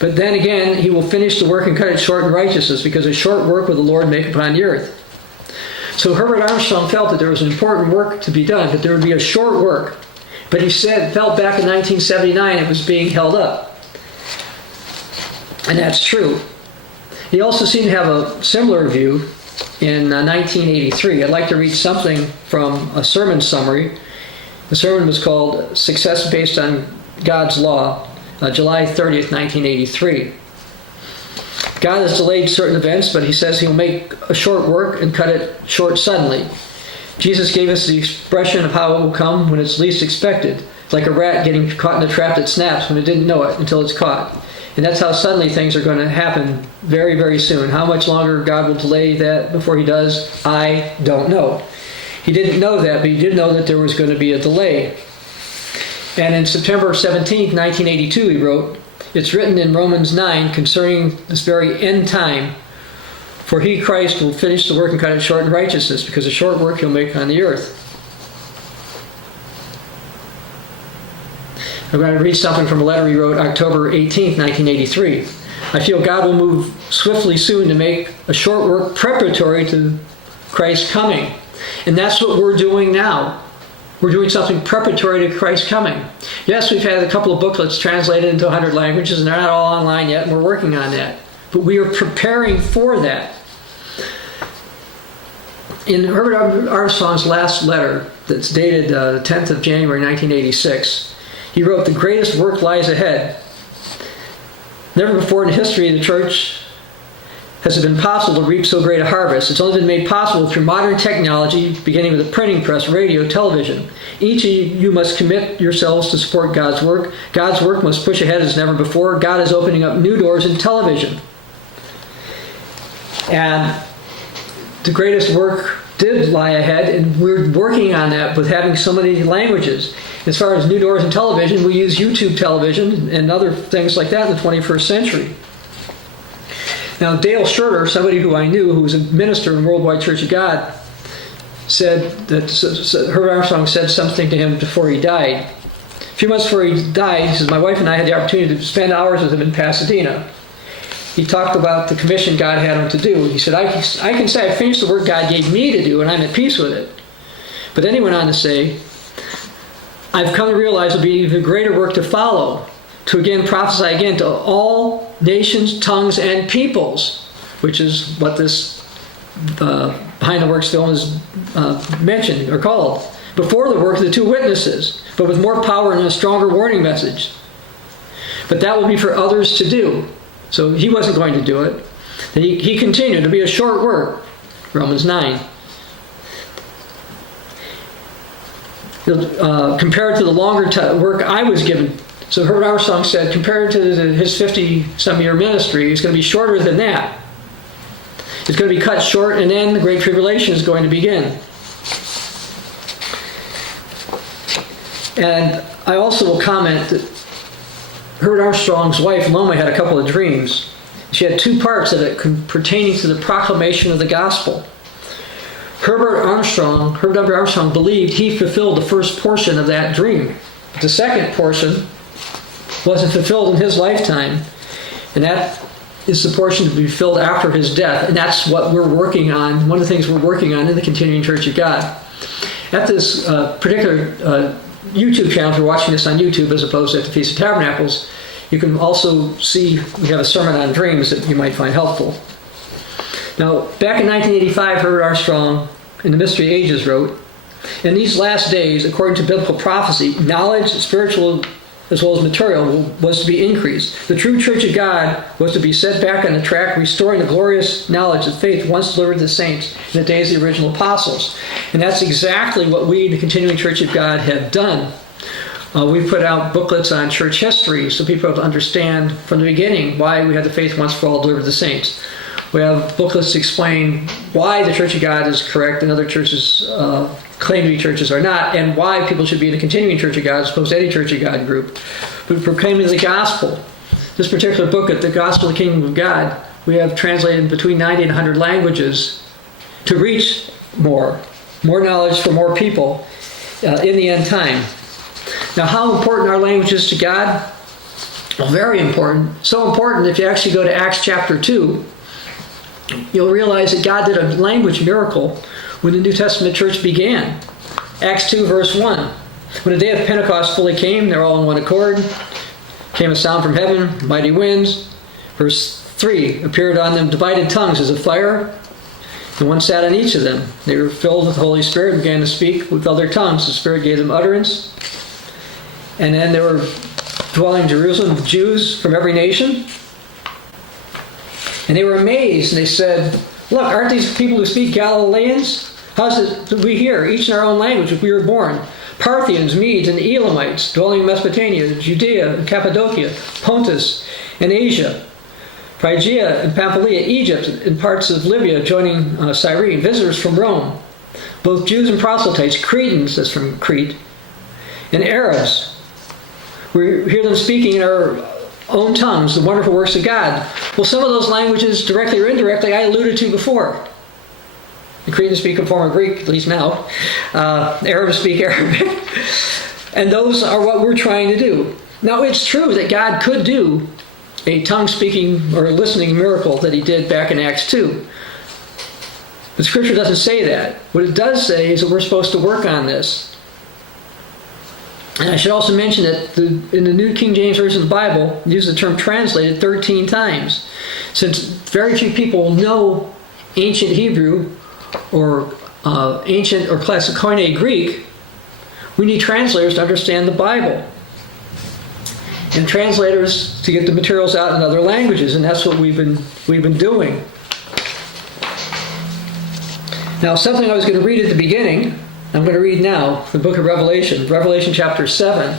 But then again, He will finish the work and cut it short in righteousness, because a short work will the Lord make upon the earth. So Herbert Armstrong felt that there was an important work to be done, but there would be a short work. But he felt back in 1979 it was being held up. And that's true. He also seemed to have a similar view in 1983. I'd like to read something from a sermon summary. The sermon was called Success Based on God's Law, July 30th, 1983. God has delayed certain events, but He says He will make a short work and cut it short suddenly. Jesus gave us the expression of how it will come when it's least expected, like a rat getting caught in a trap that snaps when it didn't know it until it's caught. And that's how suddenly things are going to happen very, very soon. How much longer God will delay that before He does, I don't know. He didn't know that, but He did know that there was going to be a delay. And in September 17, 1982, he wrote, it's written in Romans 9 concerning this very end time, for He, Christ, will finish the work and cut it short in righteousness, because a short work He'll make on the earth. I'm going to read something from a letter he wrote October 18, 1983. I feel God will move swiftly soon to make a short work preparatory to Christ's coming. And that's what we're doing now. We're doing something preparatory to Christ's coming. Yes, we've had a couple of booklets translated into 100 languages, and they're not all online yet, and we're working on that. But we are preparing for that. In Herbert Armstrong's last letter, that's dated the 10th of January, 1986, he wrote, the greatest work lies ahead. Never before in the history of the church has it been possible to reap so great a harvest. It's only been made possible through modern technology, beginning with the printing press, radio, television. Each of you must commit yourselves to support God's work. God's work must push ahead as never before. God is opening up new doors in television. And the greatest work did lie ahead, and we're working on that with having so many languages. As far as new doors and television, we use YouTube television and other things like that in the 21st century. Now, Dale Schroeder, somebody who I knew who was a minister in Worldwide Church of God, said that Herbert Armstrong said something to him before he died. A few months before he died, he says, my wife and I had the opportunity to spend hours with him in Pasadena. He talked about the commission God had him to do. He said, I can say I finished the work God gave me to do, and I'm at peace with it. But then he went on to say, I've come to realize there'll be even greater work to follow, to again prophesy again to all nations, tongues, and peoples, which is what this Behind the Works film is mentioned or called, before the work of the two witnesses, but with more power and a stronger warning message. But that will be for others to do. So he wasn't going to do it. He continued to be a short work, Romans 9. Compared to the longer work I was given. So Herbert Armstrong said, compared to his 50-some-year ministry, it's going to be shorter than that. It's going to be cut short, and then the Great Tribulation is going to begin. And I also will comment that Herbert Armstrong's wife, Loma, had a couple of dreams. She had two parts of it pertaining to the proclamation of the gospel. Herbert W. Armstrong believed he fulfilled the first portion of that dream. But the second portion wasn't fulfilled in his lifetime, and that is the portion to be filled after his death, and that's what we're working on, one of the things we're working on in the Continuing Church of God. At this particular YouTube channel, if you're watching this on YouTube as opposed to at the Feast of Tabernacles, you can also see we have a sermon on dreams that you might find helpful. Now, back in 1985, Herbert Armstrong in the Mystery Ages wrote, in these last days, according to biblical prophecy, knowledge, spiritual as well as material, was to be increased. The true Church of God was to be set back on the track, restoring the glorious knowledge of faith once delivered to the saints in the days of the original apostles. And that's exactly what we, the Continuing Church of God, have done. We've put out booklets on church history so people have to understand from the beginning why we had the faith once for all delivered to the saints. We have booklets to explain why the Church of God is correct and other churches claim to be churches are not, and why people should be in a Continuing Church of God as opposed to any Church of God group. We proclaim the gospel. This particular book, The Gospel of the Kingdom of God, we have translated between 90 and 100 languages to reach more knowledge for more people in the end time. Now, how important are languages to God? Well, very important. So important, if you actually go to Acts chapter 2, you'll realize that God did a language miracle when the New Testament church began. Acts 2, verse 1. When the day of Pentecost fully came, they're all in one accord. Came a sound from heaven, mighty winds. Verse 3, appeared on them divided tongues as of fire, and one sat on each of them. They were filled with the Holy Spirit and began to speak with other tongues. The Spirit gave them utterance. And then they were dwelling in Jerusalem, Jews from every nation. And they were amazed, and they said, look, aren't these people who speak Galileans? How's it that we hear, each in our own language, if we were born? Parthians, Medes, and Elamites, dwelling in Mesopotamia, Judea, and Cappadocia, Pontus, and Asia, Phrygia and Pamphylia, Egypt, and parts of Libya joining Cyrene, visitors from Rome, both Jews and proselytes, Cretans, that's from Crete, and Arabs. We hear them speaking in our own tongues, the wonderful works of God. Well, some of those languages, directly or indirectly, I alluded to before. The Cretans speak a form of Greek, at least now. Arabs speak Arabic. And those are what we're trying to do. Now, it's true that God could do a tongue-speaking or listening miracle that he did back in Acts 2. But Scripture doesn't say that. What it does say is that we're supposed to work on this. And I should also mention that in the New King James Version of the Bible, it uses the term translated 13 times. Since very few people know ancient Hebrew or ancient or classic Koine Greek, we need translators to understand the Bible. And translators to get the materials out in other languages, and that's what we've been doing. Now, something I was going to read at the beginning, I'm going to read now, the book of Revelation, Revelation chapter 7.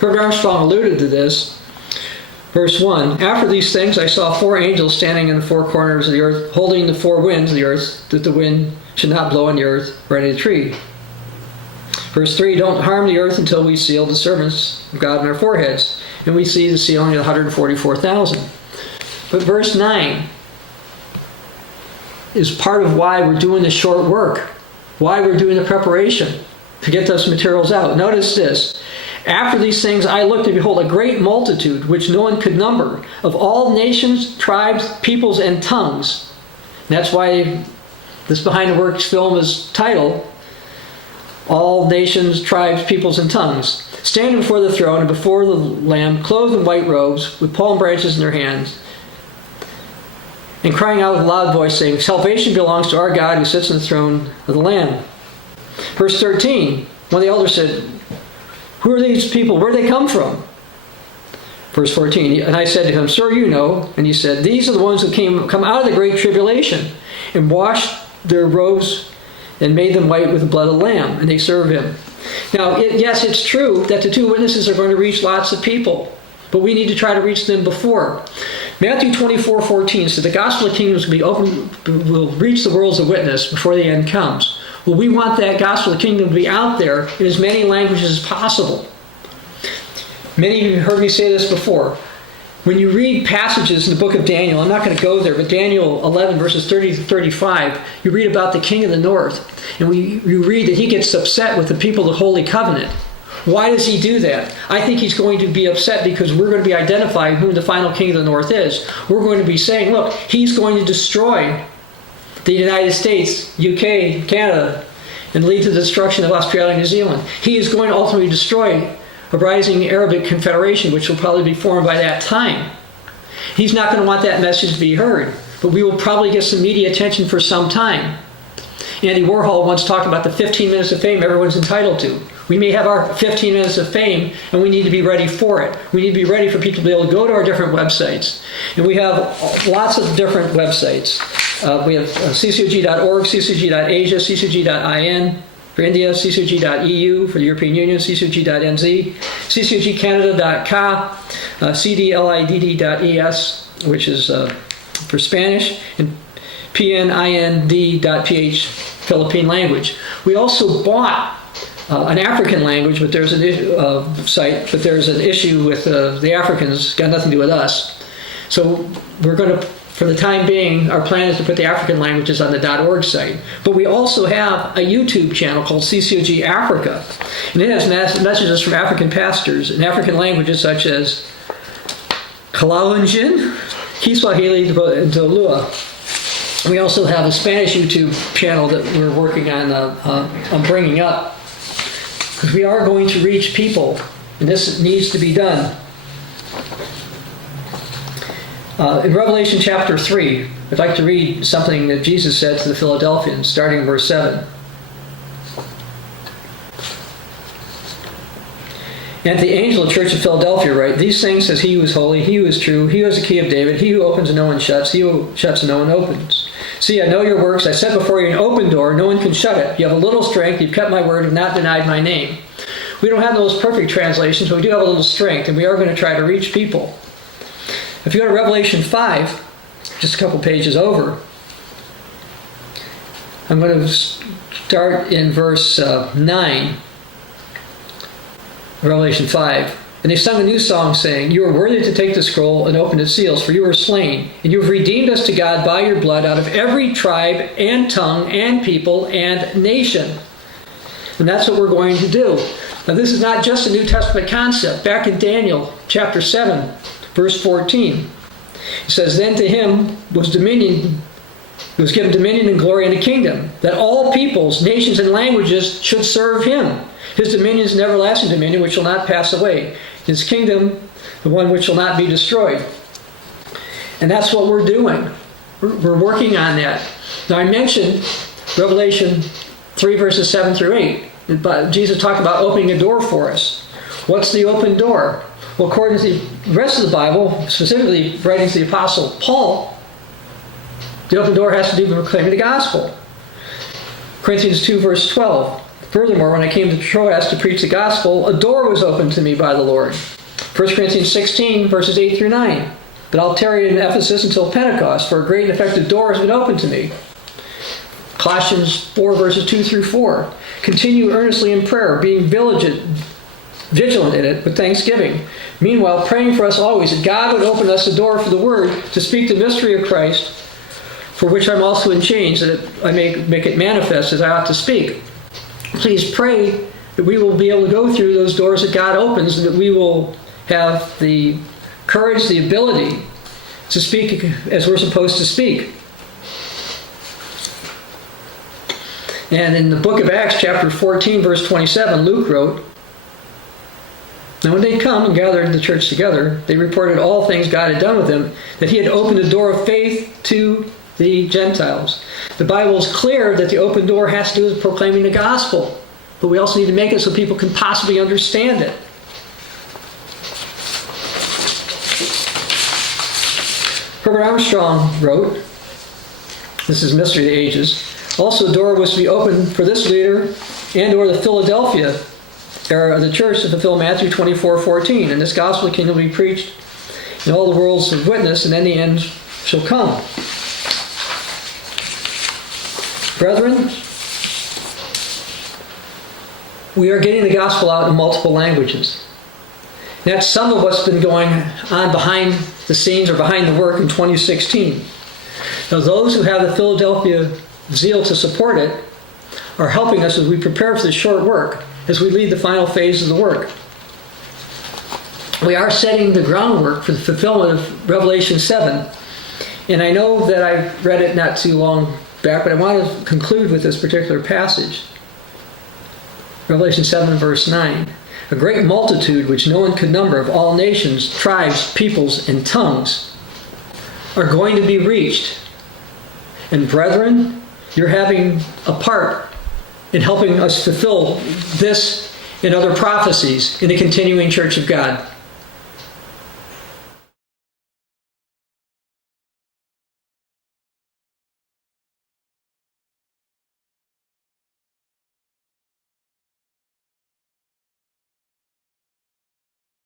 Herbert Armstrong alluded to this. Verse 1, after these things I saw 4 angels standing in the 4 corners of the earth, holding the 4 winds of the earth, that the wind should not blow on the earth or any tree. Verse 3, don't harm the earth until we seal the servants of God on our foreheads. And we see the sealing of 144,000. But verse 9 is part of why we're doing the short work, why we're doing the preparation to get those materials out. Notice this. After these things I looked, and behold, a great multitude, which no one could number, of all nations, tribes, peoples, and tongues. And that's why this Behind the Works film is titled, All Nations, Tribes, Peoples, and Tongues, standing before the throne and before the Lamb, clothed in white robes, with palm branches in their hands, and crying out with a loud voice, saying, Salvation belongs to our God who sits on the throne of the Lamb. Verse 13, one of the elders said, who are these people? Where do they come from? Verse 14, and I said to him, Sir, you know. And he said, these are the ones who come out of the great tribulation and washed their robes and made them white with the blood of the Lamb, and they serve him. Now, yes, it's true that the two witnesses are going to reach lots of people, but we need to try to reach them before. Matthew 24:14 says the gospel of kingdoms will reach the world as a witness before the end comes. Well, we want that gospel of the kingdom to be out there in as many languages as possible. Many of you heard me say this before. When you read passages in the book of Daniel, I'm not going to go there, but Daniel 11 verses 30 to 35, you read about the king of the north, and you read that he gets upset with the people of the Holy Covenant. Why does he do that? I think he's going to be upset because we're going to be identifying who the final king of the north is. We're going to be saying, look, he's going to destroy the United States, UK, Canada, and lead to the destruction of Australia and New Zealand. He is going to ultimately destroy a rising Arabic confederation, which will probably be formed by that time. He's not going to want that message to be heard, but we will probably get some media attention for some time. Andy Warhol once talked about the 15 minutes of fame everyone's entitled to. We may have our 15 minutes of fame, and we need to be ready for it. We need to be ready for people to be able to go to our different websites. And we have lots of different websites. We have ccog.org, ccg.asia, ccg.in, for India, ccg.eu, for the European Union, ccg.nz, ccgcanada.ca, cdlidd.es, which is for Spanish, and pnind.ph, Philippine language. We also bought an African language, but there's an site, but there's an issue with the Africans, got nothing to do with us. So we're going to, for the time being, our plan is to put the African languages on the .org site. But we also have a YouTube channel called CCOG Africa, and it has messages from African pastors in African languages such as Kalalunjin, Kiswahili, and Zolua. We also have a Spanish YouTube channel that we're working on bringing up, because we are going to reach people, and this needs to be done. In Revelation chapter 3, I'd like to read something that Jesus said to the Philadelphians, starting in verse 7. And the angel of the church of Philadelphia write, these things says he who is holy, he who is true, he who has the key of David, he who opens and no one shuts, he who shuts and no one opens. See, I know your works. I set before you an open door. No one can shut it. You have a little strength. You've kept my word and not denied my name. We don't have those perfect translations, but we do have a little strength, and we are going to try to reach people. If you go to Revelation 5, just a couple pages over, I'm going to start in verse 9, Revelation 5. And they sung a new song, saying, you are worthy to take the scroll and open its seals, for you were slain, and you have redeemed us to God by your blood out of every tribe and tongue and people and nation. And that's what we're going to do. Now, this is not just a New Testament concept. Back in Daniel chapter 7, verse 14, it says, then to him was given dominion and glory and a kingdom, that all peoples, nations, and languages should serve him. His dominion is an everlasting dominion which shall not pass away. His kingdom, the one which shall not be destroyed. And that's what we're doing. We're working on that. Now, I mentioned Revelation 3 verses 7 through 8. But Jesus talked about opening a door for us. What's the open door? Well, according to the rest of the Bible, specifically writing to the Apostle Paul, the open door has to do with proclaiming the gospel. Corinthians 2 verse 12. Furthermore, when I came to Troas to preach the gospel, a door was opened to me by the Lord. 1 Corinthians 16 verses 8 through 9. But I'll tarry in Ephesus until Pentecost, for a great and effective door has been opened to me. Colossians 4 verses 2 through 4. Continue earnestly in prayer, being vigilant in it with thanksgiving. Meanwhile, praying for us always that God would open us the door for the word to speak the mystery of Christ, for which I'm also in chains, that I may make it manifest as I ought to speak. Please pray that we will be able to go through those doors that God opens, and that we will have the courage, the ability to speak as we're supposed to speak. And in the book of Acts, chapter 14, verse 27, Luke wrote, "Now when they come and gathered the church together, they reported all things God had done with them, that he had opened the door of faith to the Gentiles." The Bible is clear that the open door has to do with proclaiming the gospel, but we also need to make it so people can possibly understand it. Herbert Armstrong wrote, this is Mystery of the Ages, "Also, a door was to be opened for this leader and or the Philadelphia era of the church to fulfill Matthew 24:14. And this gospel of the kingdom will be preached in all the worlds of witness, and then the end shall come." Brethren, we are getting the gospel out in multiple languages. That's some of what's been going on behind the scenes or behind the work in 2016. Now, those who have the Philadelphia zeal to support it are helping us as we prepare for this short work, as we lead the final phase of the work. We are setting the groundwork for the fulfillment of Revelation 7. And I know that I read it not too long back, but I want to conclude with this particular passage. Revelation 7, verse 9. "A great multitude which no one could number, of all nations, tribes, peoples, and tongues, are going to be reached. And brethren, you're having a part in helping us fulfill this and other prophecies in the continuing church of God."